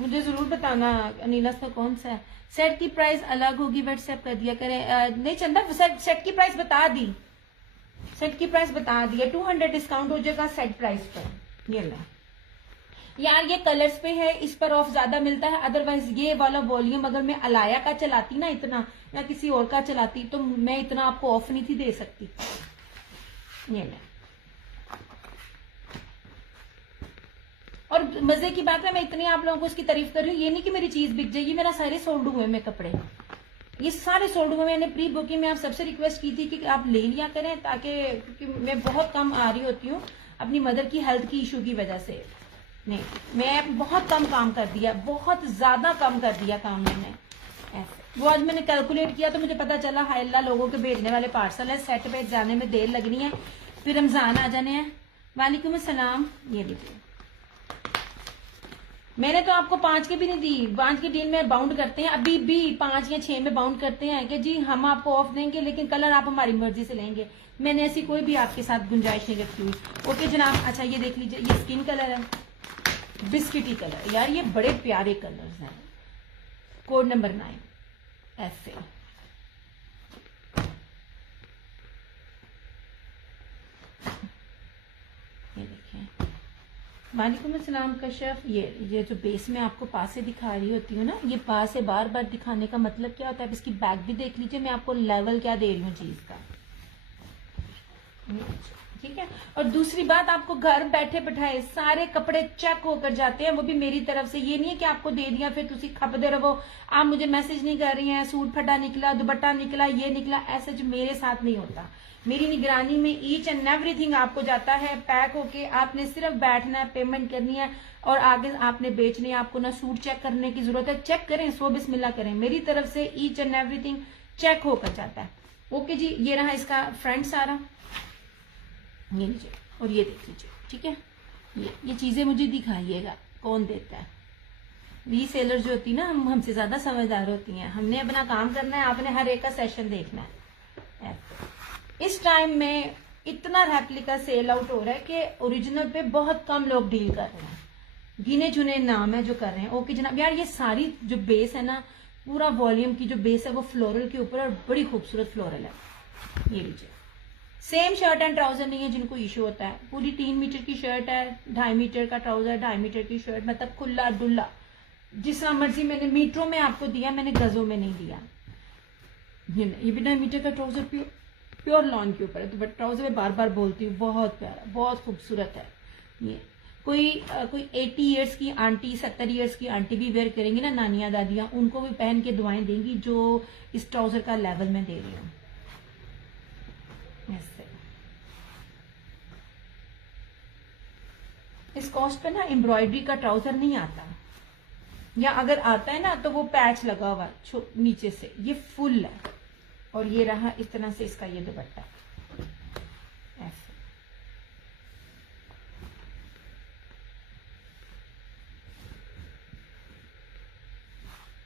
मुझे जरूर बताना अनीलास का कौन सा है। सेट की प्राइस अलग होगी, व्हाट्सएप कर दिया करें। नहीं चंदा, सेट की प्राइस बता दी, सेट की प्राइस बता दी है। 200 डिस्काउंट हो जाएगा सेट प्राइस पर। ये ले यार, ये कलर्स पे है, इस पर ऑफ ज्यादा मिलता है। अदरवाइज ये वाला वॉल्यूम अगर मैं अलाया का चलाती ना इतना, या किसी और का चलाती, तो मैं इतना आपको ऑफ नहीं थी दे सकती। ये ले, और मजे की बात है, मैं इतनी आप लोगों को इसकी तारीफ कर रही हूँ, ये नहीं कि मेरी चीज बिक जाएगी। मेरा सारे सोल्ड हुए में कपड़े, ये सारे सोल्ड हुए। मैंने प्री बुकिंग में आप सबसे रिक्वेस्ट की थी कि आप ले लिया करें, ताकि क्योंकि मैं बहुत कम आ रही होती हूँ अपनी मदर की हेल्थ की इशू की वजह से। नहीं, मैं बहुत कम काम कर दिया, बहुत ज्यादा कम कर दिया काम मैंने ऐसे। वो आज मैंने कैलकुलेट किया तो मुझे पता चला, हाय अल्लाह, लोगों के भेजने वाले पार्सल है, सेट पे जाने में देर लगनी है, फिर रमजान आ जाने हैं। वालेकुम अस्सलाम। ये लीजिए, मैंने तो आपको 5 की भी नहीं दी। 5 की डील में बाउंड करते हैं, अभी भी 5 या 6 में बाउंड करते हैं कि जी हम आपको ऑफ देंगे, लेकिन कलर आप हमारी मर्जी से लेंगे। मैंने ऐसी कोई भी आपके साथ गुंजाइश नहीं रखी हुई। ओके जनाब। अच्छा ये देख लीजिए, ये स्किन कलर है, बिस्किटी कलर। यार ये बड़े प्यारे कलर्स हैं। कोड नंबर 9 ऐसे। ये देखिए, वालेकुम अस्सलाम कशफ। ये जो बेस में आपको पास से दिखा रही होती हूँ ना, ये पास से बार बार दिखाने का मतलब क्या होता है? अब इसकी बैक भी देख लीजिए, मैं आपको लेवल क्या दे रही हूँ चीज का। ठीक है। और दूसरी बात, आपको घर बैठे बैठाए सारे कपड़े चेक होकर जाते हैं, वो भी मेरी तरफ से। ये नहीं है कि आपको दे दिया फिर तुम खपदे रहो, आप मुझे मैसेज नहीं कर रही हैं, सूट फटा निकला, दुपट्टा निकला, ये निकला, ऐसे जो मेरे साथ नहीं होता। मेरी निगरानी में ईच एंड एवरीथिंग आपको जाता है पैक होके। आपने सिर्फ बैठना है, पेमेंट करनी है और आगे आपने बेचनी है। आपको ना सूट चेक करने की जरूरत है, चेक करें, सो बिस्मिल्लाह करें, मेरी तरफ से ईच एंड एवरीथिंग चेक होकर जाता है। ओके जी, ये रहा इसका फ्रंट सारा, ये लीजिए और ये देख लीजिए। ठीक है, ये चीजें मुझे दिखाइएगा कौन देता है। रीसेलर जो होती है ना, हमसे ज्यादा समझदार होती हैं। हमने अपना काम करना है, आपने हर एक का सेशन देखना है। इस टाइम में इतना रेप्लिका सेल आउट हो रहा है कि ओरिजिनल पे बहुत कम लोग डील कर रहे हैं, गिने चुने नाम है जो कर रहे हैं। ओके जनाब। यार ये सारी जो बेस है ना, पूरा वॉल्यूम की जो बेस है वो फ्लोरल के ऊपर, और बड़ी खूबसूरत फ्लोरल है। ये लीजिए, सेम शर्ट एंड ट्राउजर नहीं है जिनको इशू होता है। पूरी 3 मीटर की शर्ट है, 2.5 मीटर का ट्राउजर, 2.5 मीटर की शर्ट, मतलब खुला डुल्ला, जिस मर्जी। मैंने मीटरों में आपको दिया, मैंने गजों में नहीं दिया। ये भी 2.5 मीटर का ट्राउजर प्योर लॉन के ऊपर है, तो बट ट्राउजर में बार बार बोलती हूँ, बहुत प्यारा, बहुत खूबसूरत है। ये कोई 80 ईयर्स की आंटी, 70 ईयर्स की आंटी भी वेयर करेंगी ना, नानियां दादियां, उनको भी पहन के दुआएं देंगी जो इस ट्राउजर का लेवल में दे रही हूँ। इस कॉस्ट पे ना एम्ब्रॉयडरी का ट्राउजर नहीं आता, या अगर आता है ना तो वो पैच लगा हुआ नीचे से। ये फुल है, और ये रहा इस तरह से इसका ये दुपट्टा ऐसे।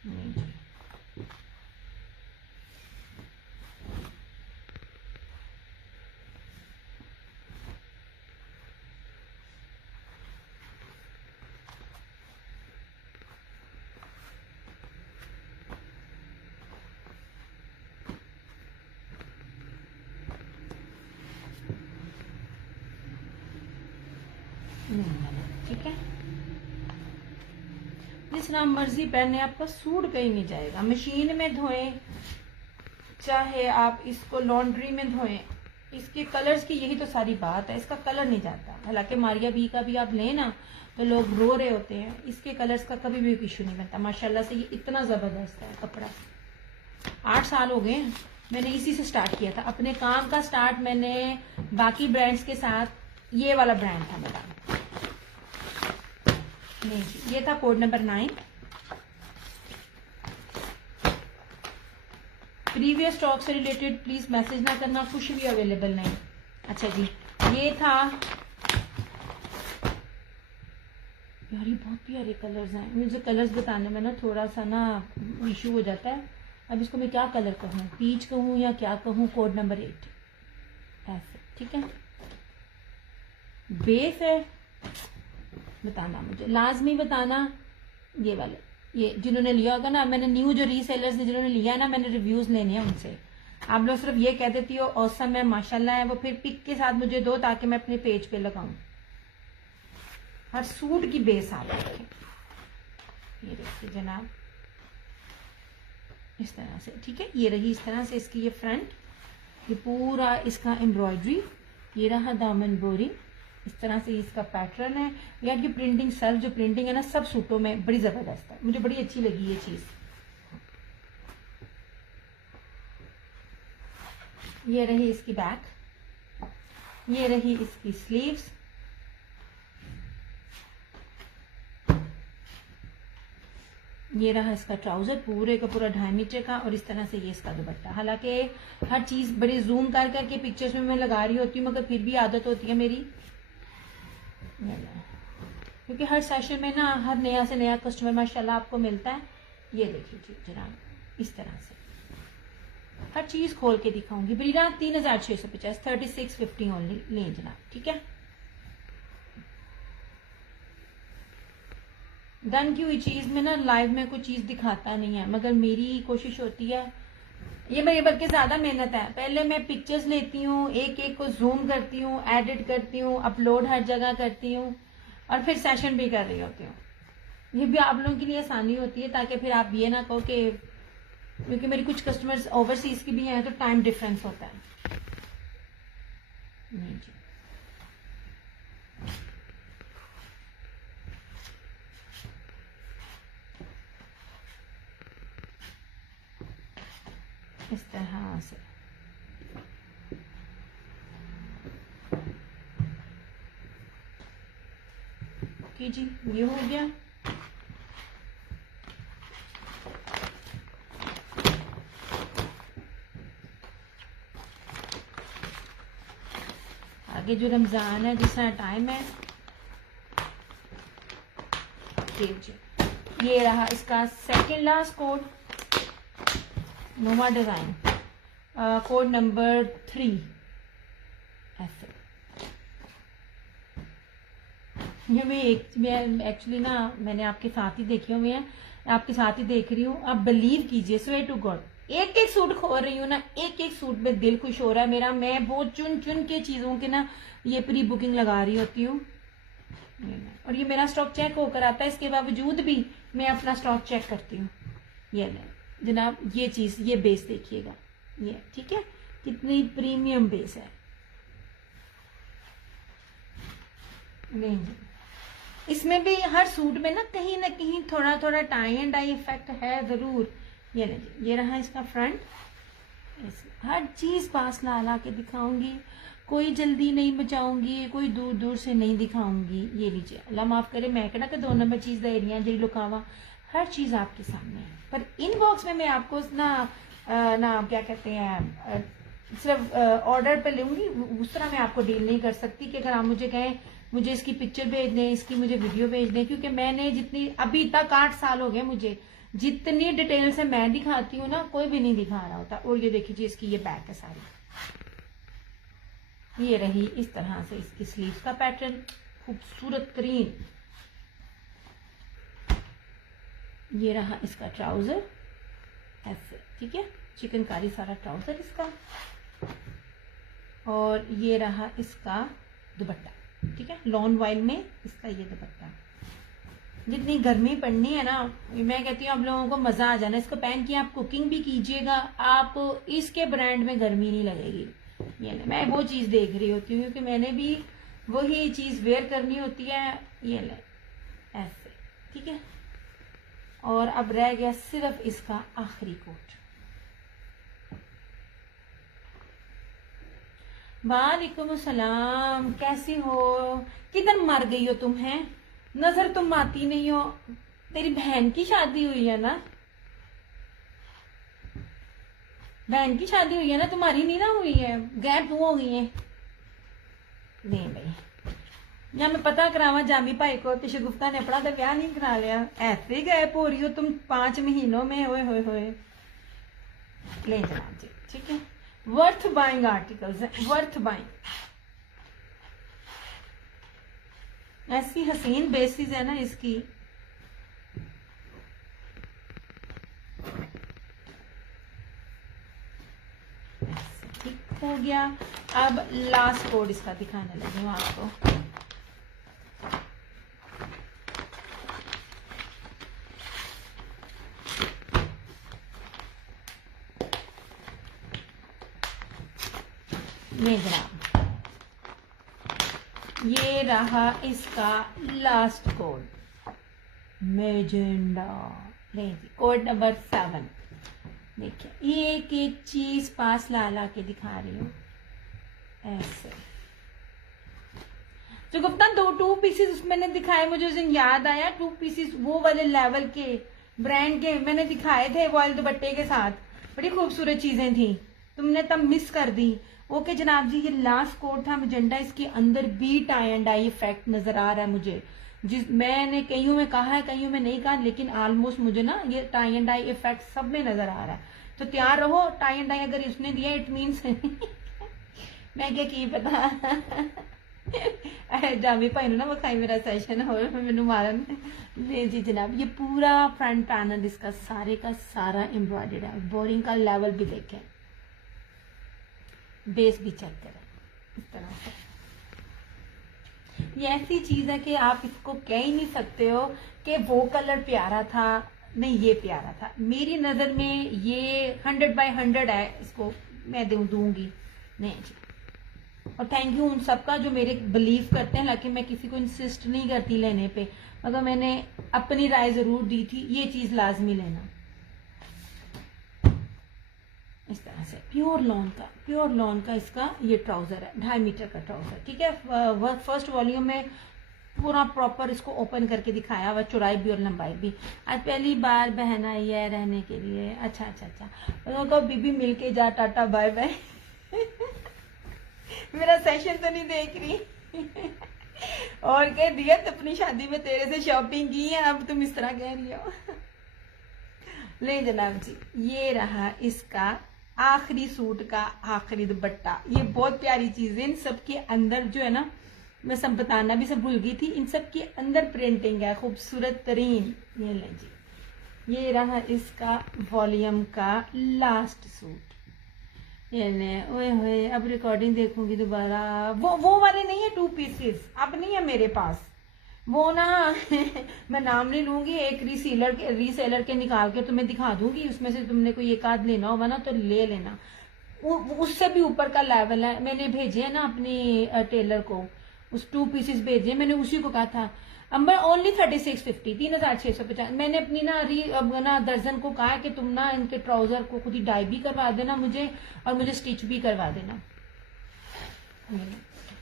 नहीं जी, ठीक है। जिस तरह मर्जी पहने, आपका सूट कहीं नहीं जाएगा। मशीन में धोएं चाहे आप इसको लॉन्ड्री में धोएं, इसके कलर्स की यही तो सारी बात है, इसका कलर नहीं जाता। हालांकि मारिया बी का भी आप लें ना तो लोग रो रहे होते हैं, इसके कलर्स का कभी भी इशू नहीं बनता। माशाल्लाह से ये इतना जबरदस्त है कपड़ा। 8 साल हो गए मैंने इसी से स्टार्ट किया था अपने काम का। स्टार्ट मैंने बाकी ब्रांड्स के साथ, ये वाला ब्रांड था मेरा। नहीं जी, ये था कोड नंबर 9। प्रीवियस स्टॉक से रिलेटेड प्लीज मैसेज ना करना, कुछ भी अवेलेबल नहीं। अच्छा जी, ये था यार, ये बहुत प्यारे कलर्स हैं। मुझे कलर्स बताने में ना थोड़ा सा ना इशू हो जाता है। अब इसको मैं क्या कलर कहूँ, पीच कहूँ या क्या कहूँ। कोड नंबर 8 ऐसे, ठीक है। बेस है, बताना मुझे, लाजमी बताना। ये वाले, ये जिन्होंने लिया होगा ना, मैंने न्यू जो रीसेलर्स ने जिन्होंने लिया है ना, मैंने रिव्यूज लेने हैं उनसे। आप लोग सिर्फ ये कह देती हो औसम है, माशाल्लाह है, वो फिर पिक के साथ मुझे दो ताकि मैं अपने पेज पे लगाऊं। हर सूट की बेस आप रखें। ये देखिए जनाब, इस तरह से, ठीक है। ये रही इस तरह से इसकी ये फ्रंट, ये पूरा इसका एम्ब्रॉयडरी, ये रहा दामन बोरी, इस तरह से इसका पैटर्न है। यार ये प्रिंटिंग, सेल्फ जो प्रिंटिंग है ना सब सूटों में बड़ी जबरदस्त है, मुझे बड़ी अच्छी लगी ये चीज। ये रही इसकी बैक, ये रही इसकी स्लीव्स, ये रहा इसका ट्राउजर पूरे का पूरा 2.5 मीटर का, और इस तरह से ये इसका दुपट्टा। हालांकि हर चीज बड़ी जूम कर करके पिक्चर्स में मैं लगा रही होती हूँ, मगर फिर भी आदत होती है मेरी, क्योंकि हर सेशन में ना हर नया से नया कस्टमर माशाल्लाह आपको मिलता है। ये देखिए जी जनाब, इस तरह से हर चीज खोल के दिखाऊंगी। ब्रीरा 3650, 3650 ओनली लें जनाब, ठीक है। डन की हुई चीज में ना लाइव में कोई चीज दिखाता नहीं है, मगर मेरी कोशिश होती है, ये मेरी बल्कि ज्यादा मेहनत है। पहले मैं पिक्चर्स लेती हूँ, एक एक को जूम करती हूँ, एडिट करती हूँ, अपलोड हर जगह करती हूँ, और फिर सेशन भी कर रही होती हूँ। ये भी आप लोगों के लिए आसानी होती है, ताकि फिर आप ये ना कहो कि, क्योंकि मेरी कुछ कस्टमर्स ओवरसीज की भी हैं तो टाइम डिफरेंस होता है। नहीं जी, इस तरह से ओके जी, ये हो गया। आगे जो रमजान है, जिस तरह टाइम है, जी ये रहा इसका सेकंड लास्ट कोड, नोवा डिजाइन, कोड नंबर 3 ऐसे। ये मैं एक्चुअली ना मैंने आपके साथ ही देखे हुए हैं, आपके साथ ही देख रही हूँ। आप बिलीव कीजिए, स्वेयर टू गॉड, एक एक सूट खोल रही हूँ ना, एक एक सूट में दिल खुश हो रहा है मेरा। मैं बहुत चुन चुन के चीजों के ना ये प्री बुकिंग लगा रही होती हूँ, और ये मेरा स्टॉक चेक होकर आता है। इसके बावजूद भी मैं अपना स्टॉक चेक करती हूँ। ये जनाब, ये चीज, ये बेस देखिएगा, ये ठीक है, कितनी प्रीमियम बेस है। नहीं, इसमें भी हर सूट में ना कहीं थोड़ा थोड़ा टाई एंड डाई इफेक्ट है जरूर। ये लीजिए, ये रहा इसका फ्रंट, हर चीज पास ला के दिखाऊंगी, कोई जल्दी नहीं बचाऊंगी, कोई दूर दूर से नहीं दिखाऊंगी। ये लीजिए, अल्लाह माफ करे, मैं कहना कि 2 नंबर चीज दे रही जी लुकावा, हर चीज आपके सामने है। पर इनबॉक्स में मैं आपको ना ना क्या कहते हैं, सिर्फ ऑर्डर पे लूंगी, उस तरह मैं आपको डील नहीं कर सकती कि अगर आप मुझे कहें मुझे इसकी पिक्चर भेज दें, इसकी मुझे वीडियो भेज दें, क्योंकि मैंने जितनी अभी तक 8 साल हो गए मुझे, जितनी डिटेल से मैं दिखाती हूँ ना कोई भी नहीं दिखा रहा होता। और ये देखिए जी इसकी ये बैक है सारी, ये रही इस तरह से इसकी स्लीव्स का पैटर्न खूबसूरत तरीन। ये रहा इसका ट्राउजर ऐसे, ठीक है, चिकनकारी सारा ट्राउजर इसका। और ये रहा इसका दुपट्टा, ठीक है, लॉन वाइल में इसका ये दुपट्टा। जितनी गर्मी पड़नी है ना, मैं कहती हूँ आप लोगों को मजा आ जाना, इसको पहन के आप कुकिंग भी कीजिएगा, आप इसके ब्रांड में गर्मी नहीं लगेगी। ये ले, मैं वो चीज देख रही होती हूँ क्योंकि मैंने भी वही चीज वेयर करनी होती है। ये ले ऐसे, ठीक है। और अब रह गया सिर्फ इसका आखिरी कोट। वालेकुम सलाम, कैसी हो, किधर मर गई हो तुम? हैं नजर तुम आती नहीं हो। तेरी बहन की शादी हुई है ना, बहन की शादी हुई है ना, तुम्हारी नहीं ना हुई है, गैप हो गई है। नहीं भाई, या मैं पता करावा जामी भाई को कि शगुफ्ता ने अपना तो ब्याह नहीं करा लिया, ऐसे गैप हो रही हो तुम 5 महीनों में। होए होए होए, ले जनाब जी, ठीक है। वर्थ बाइंग आर्टिकल्स है, वर्थ बाइंग। ऐसी हसीन बेसिस है ना इसकी। ठीक हो गया। अब लास्ट कोड इसका दिखाने लगी हूँ आपको। ये जनाब, ये रहा इसका लास्ट कोड, मैजेंडा। Code number 7। देखिए एक एक चीज पास ला के दिखा रही हूँ ऐसे। जो गुप्ता 2 पीसेस मैंने दिखाए, मुझे उस दिन याद आया, 2 पीसेस वो वाले लेवल के ब्रांड के मैंने दिखाए थे वॉयल दुपट्टे के साथ, बड़ी खूबसूरत चीजें थी, तुमने तब मिस कर दी। ओके जनाब जी, ये लास्ट कोड था मैजेंडा। इसके अंदर भी टाई एंड डाई इफेक्ट नजर आ रहा है मुझे, जिस मैंने कईयों में कहा है कईयों में नहीं कहा, लेकिन ऑलमोस्ट मुझे ना ये टाई एंड डाई इफेक्ट सब में नजर आ रहा है। तो तैयार रहो, टाई एंड डाई अगर इसने दिया इट मीन्स मैं क्या की पता जामी भाई ना विखाई मेरा सेशन हो मैनू मारन। ले जी जनाब, ये पूरा फ्रंट पैनल इसका सारे का सारा एम्ब्रॉयडर्ड है। बोरिंग का लेवल भी देखें, बेस भी चेक करें इस तरह से। ये ऐसी चीज है कि आप इसको कह ही नहीं सकते हो कि वो कलर प्यारा था, नहीं ये प्यारा था। मेरी नजर में ये 100/100 है, इसको मैं दूंगी नहीं जी। और थैंक यू उन सबका जो मेरे बिलीव करते हैं, हालांकि मैं किसी को इंसिस्ट नहीं करती लेने पे, मगर मैंने अपनी राय जरूर दी थी ये चीज लाजमी लेना। इस तरह से प्योर लॉन का इसका ये ट्राउजर है, 2.5 मीटर का ट्राउजर, ठीक है। फर्स्ट वॉल्यूम में पूरा प्रॉपर इसको ओपन करके दिखाया हुआ, चौड़ाई भी और लंबाई भी। आज पहली बार बहन आई है रहने के लिए। अच्छा तो बीबी मिलके जा, टाटा बाय बाय मेरा सेशन तो नहीं देख रही और कह दिया तो अपनी शादी में तेरे से शॉपिंग की है, अब तुम इस तरह कह रही हो ले जनाब जी, ये रहा इसका आखिरी सूट का आखिरी दुपट्टा। ये बहुत प्यारी चीज है। इन सब के अंदर जो है ना, मैं सब बताना भी सब भूल गई थी, इन सब के अंदर प्रिंटिंग है खूबसूरत तरीन। ये ले जी, ये रहा इसका वॉल्यूम का लास्ट सूट। ये ले, ओए होए, अब रिकॉर्डिंग देखूंगी दोबारा। वो वाले नहीं है 2 पीसेस, अब नहीं है मेरे पास वो ना मैं नाम नहीं लूंगी, एक रीसेलर के निकाल के तुम्हें दिखा दूंगी, उसमें से तुमने कोई एक आध लेना होगा ना तो ले लेना। उससे भी ऊपर का लेवल है। मैंने भेजे है ना अपनी टेलर को, उस 2 पीसेस भेजे, मैंने उसी को कहा था अंबर ओनली 3650, 3650। मैंने अपनी ना दर्जन को कहा कि तुम ना इनके ट्राउजर को खुद ही डाई भी करवा देना मुझे, और मुझे स्टिच भी करवा देना,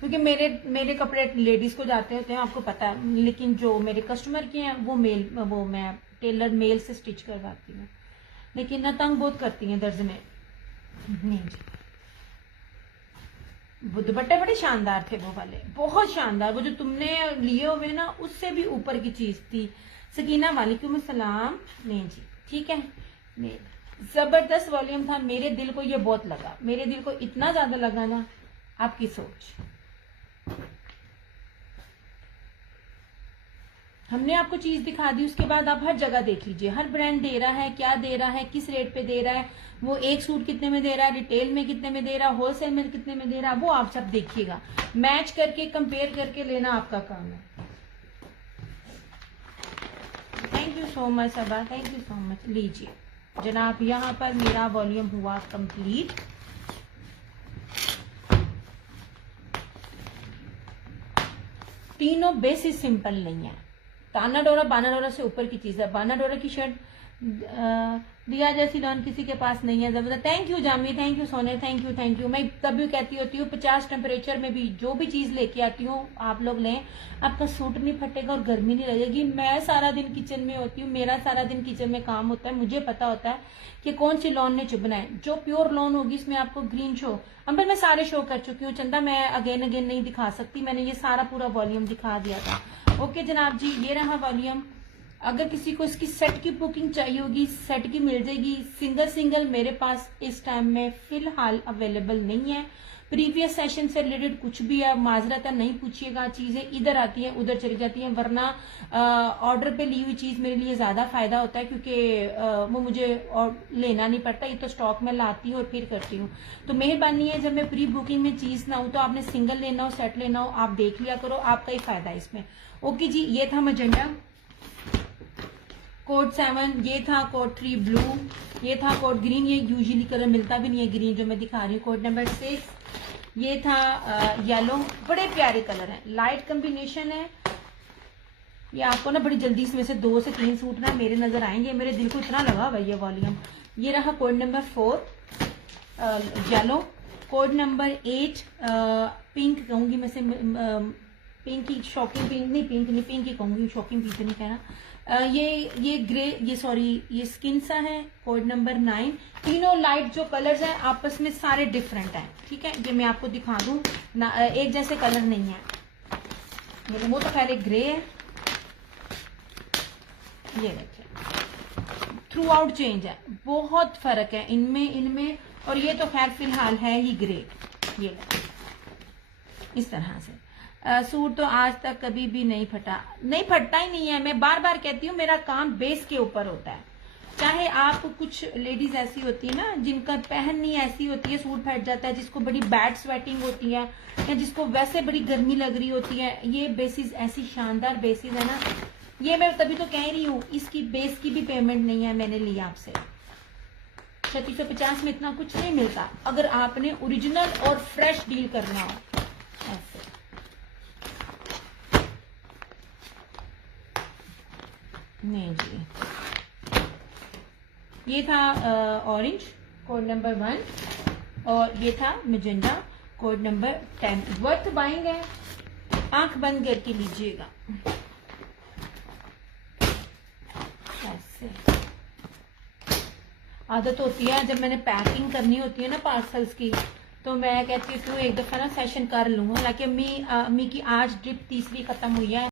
क्योंकि मेरे कपड़े लेडीज को जाते होते हैं आपको पता है, लेकिन जो मेरे कस्टमर के हैं वो मैं टेलर मेल से स्टिच करवाती हूँ। लेकिन ना तंग बहुत करती हैं दर्ज में। नहीं जी, वो दुपट्टे बड़े शानदार थे वो वाले, बहुत शानदार। वो जो तुमने लिए हुए ना उससे भी ऊपर की चीज थी। सकीना वालेकुम सलाम। नहीं जी ठीक है, नहीं जबरदस्त वॉल्यूम था। मेरे दिल को ये बहुत लगा, मेरे दिल को इतना ज्यादा लगा ना, आपकी सोच। हमने आपको चीज दिखा दी, उसके बाद आप हर जगह देख लीजिए, हर ब्रांड दे रहा है, क्या दे रहा है, किस रेट पे दे रहा है, वो एक सूट कितने में दे रहा है, रिटेल में कितने में दे रहा है, होलसेल में कितने में दे रहा है, वो आप सब देखिएगा। मैच करके कंपेयर करके लेना आपका काम है। Thank you so much Saba, thank you so much. लीजिए जनाब, यहाँ पर मेरा वॉल्यूम हुआ कंप्लीट। तीनों बेसिस सिंपल नहीं है, ताना डोरा बाना डोरा से ऊपर की चीज है। बाना डोरा की शर्ट दिया जैसी लॉन किसी के पास नहीं है। जबरदस्त, thank you Jami, thank you सोने, थैंक यू थैंक यू। मैं तभी कहती होती हूँ 50 टेम्परेचर में भी जो भी चीज लेके आती हूँ आप लोग लें, आपका सूट नहीं फटेगा और गर्मी नहीं लगेगी। मैं सारा दिन किचन में होती हूँ, मेरा सारा दिन किचन में काम होता है, मुझे पता होता है कि कौन सी लॉन ने चुभना है। जो प्योर लॉन होगी इसमें आपको ग्रीन शो, अंबर मैं सारे शो कर चुकी हूँ चंदा, मैं अगेन अगेन नहीं दिखा सकती, मैंने ये सारा पूरा वॉल्यूम दिखा दिया था। ओके जनाब जी, ये रहा वॉल्यूम। अगर किसी को इसकी सेट की बुकिंग चाहिए होगी, सेट की मिल जाएगी। सिंगल सिंगल मेरे पास इस टाइम में फिलहाल अवेलेबल नहीं है। प्रीवियस सेशन से रिलेटेड कुछ भी है माजरत नहीं पूछिएगा, चीजें इधर आती हैं उधर चली जाती हैं, वरना ऑर्डर पे ली हुई चीज मेरे लिए ज्यादा फायदा होता है, क्योंकि वो मुझे लेना नहीं पड़ता, ये तो स्टॉक में लाती हूँ और फिर करती हूँ। तो मेहरबानी है जब मैं प्री बुकिंग में चीज ना हो तो आपने सिंगल लेना हो सेट लेना हो आप देख लिया करो, आपका ही फायदा है इसमें। ओके जी, ये था मजेंडा कोड 7, ये था कोड 3 ब्लू, ये था कोड ग्रीन, ये यूजुअली कलर मिलता भी नहीं है ग्रीन जो मैं दिखा रही हूँ। कोड नंबर 6, ये था येलो, बड़े प्यारे कलर हैं, लाइट कॉम्बिनेशन है। ये आपको ना बड़ी जल्दी इसमें से 2 से 3 सूट ना मेरे नजर आएंगे, मेरे दिल को इतना लगा हुआ ये वॉल्यूम। ये रहा code number 4 yellow. Code number 8 pink कहूंगी मैं से, पिंक की शॉकिंग पिंक नहीं, पिंक नहीं, पिंक ही कहूंगी, शॉकिंग पिंक नहीं कहना। ये ग्रे, ये सॉरी ये स्किन सा है। कोड नंबर 9, तीनों लाइट जो कलर्स हैं आपस में सारे डिफरेंट हैं, ठीक है। ये मैं आपको दिखा दूं ना, एक जैसे कलर नहीं है, मेरे वो तो खैर एक ग्रे है, ये देखिए थ्रू आउट चेंज है, बहुत फर्क है इनमें और ये तो खैर फिलहाल है ही ग्रे। ये इस तरह से सूट तो आज तक कभी भी नहीं फटा, नहीं फटता ही नहीं है। मैं बार बार कहती हूँ मेरा काम बेस के ऊपर होता है। चाहे आप, कुछ लेडीज ऐसी होती है ना जिनका पहननी ऐसी होती है सूट फट जाता है, जिसको बड़ी बैड स्वेटिंग होती है या जिसको वैसे बड़ी गर्मी लग रही होती है, ये बेसिस ऐसी शानदार बेसिस है ना, ये मैं तभी तो कह रही हूँ इसकी बेस की भी पेमेंट नहीं है मैंने ली आपसे। 3650 में इतना कुछ नहीं मिलता अगर आपने ओरिजिनल और फ्रेश डील करना हो ऐसे। नहीं जी, ये था ऑरेंज कोड नंबर 1 और ये था मैजेंडा कोड नंबर 10। वर्थ बाइंग है, आंख बंद करके लीजिएगा ऐसे। आदत होती है जब मैंने पैकिंग करनी होती है ना पार्सल्स की, तो मैं कहती हूँ एक दफा ना सेशन कर लूँ। हालांकि अम्मी की आज ड्रिप तीसरी खत्म हुई है।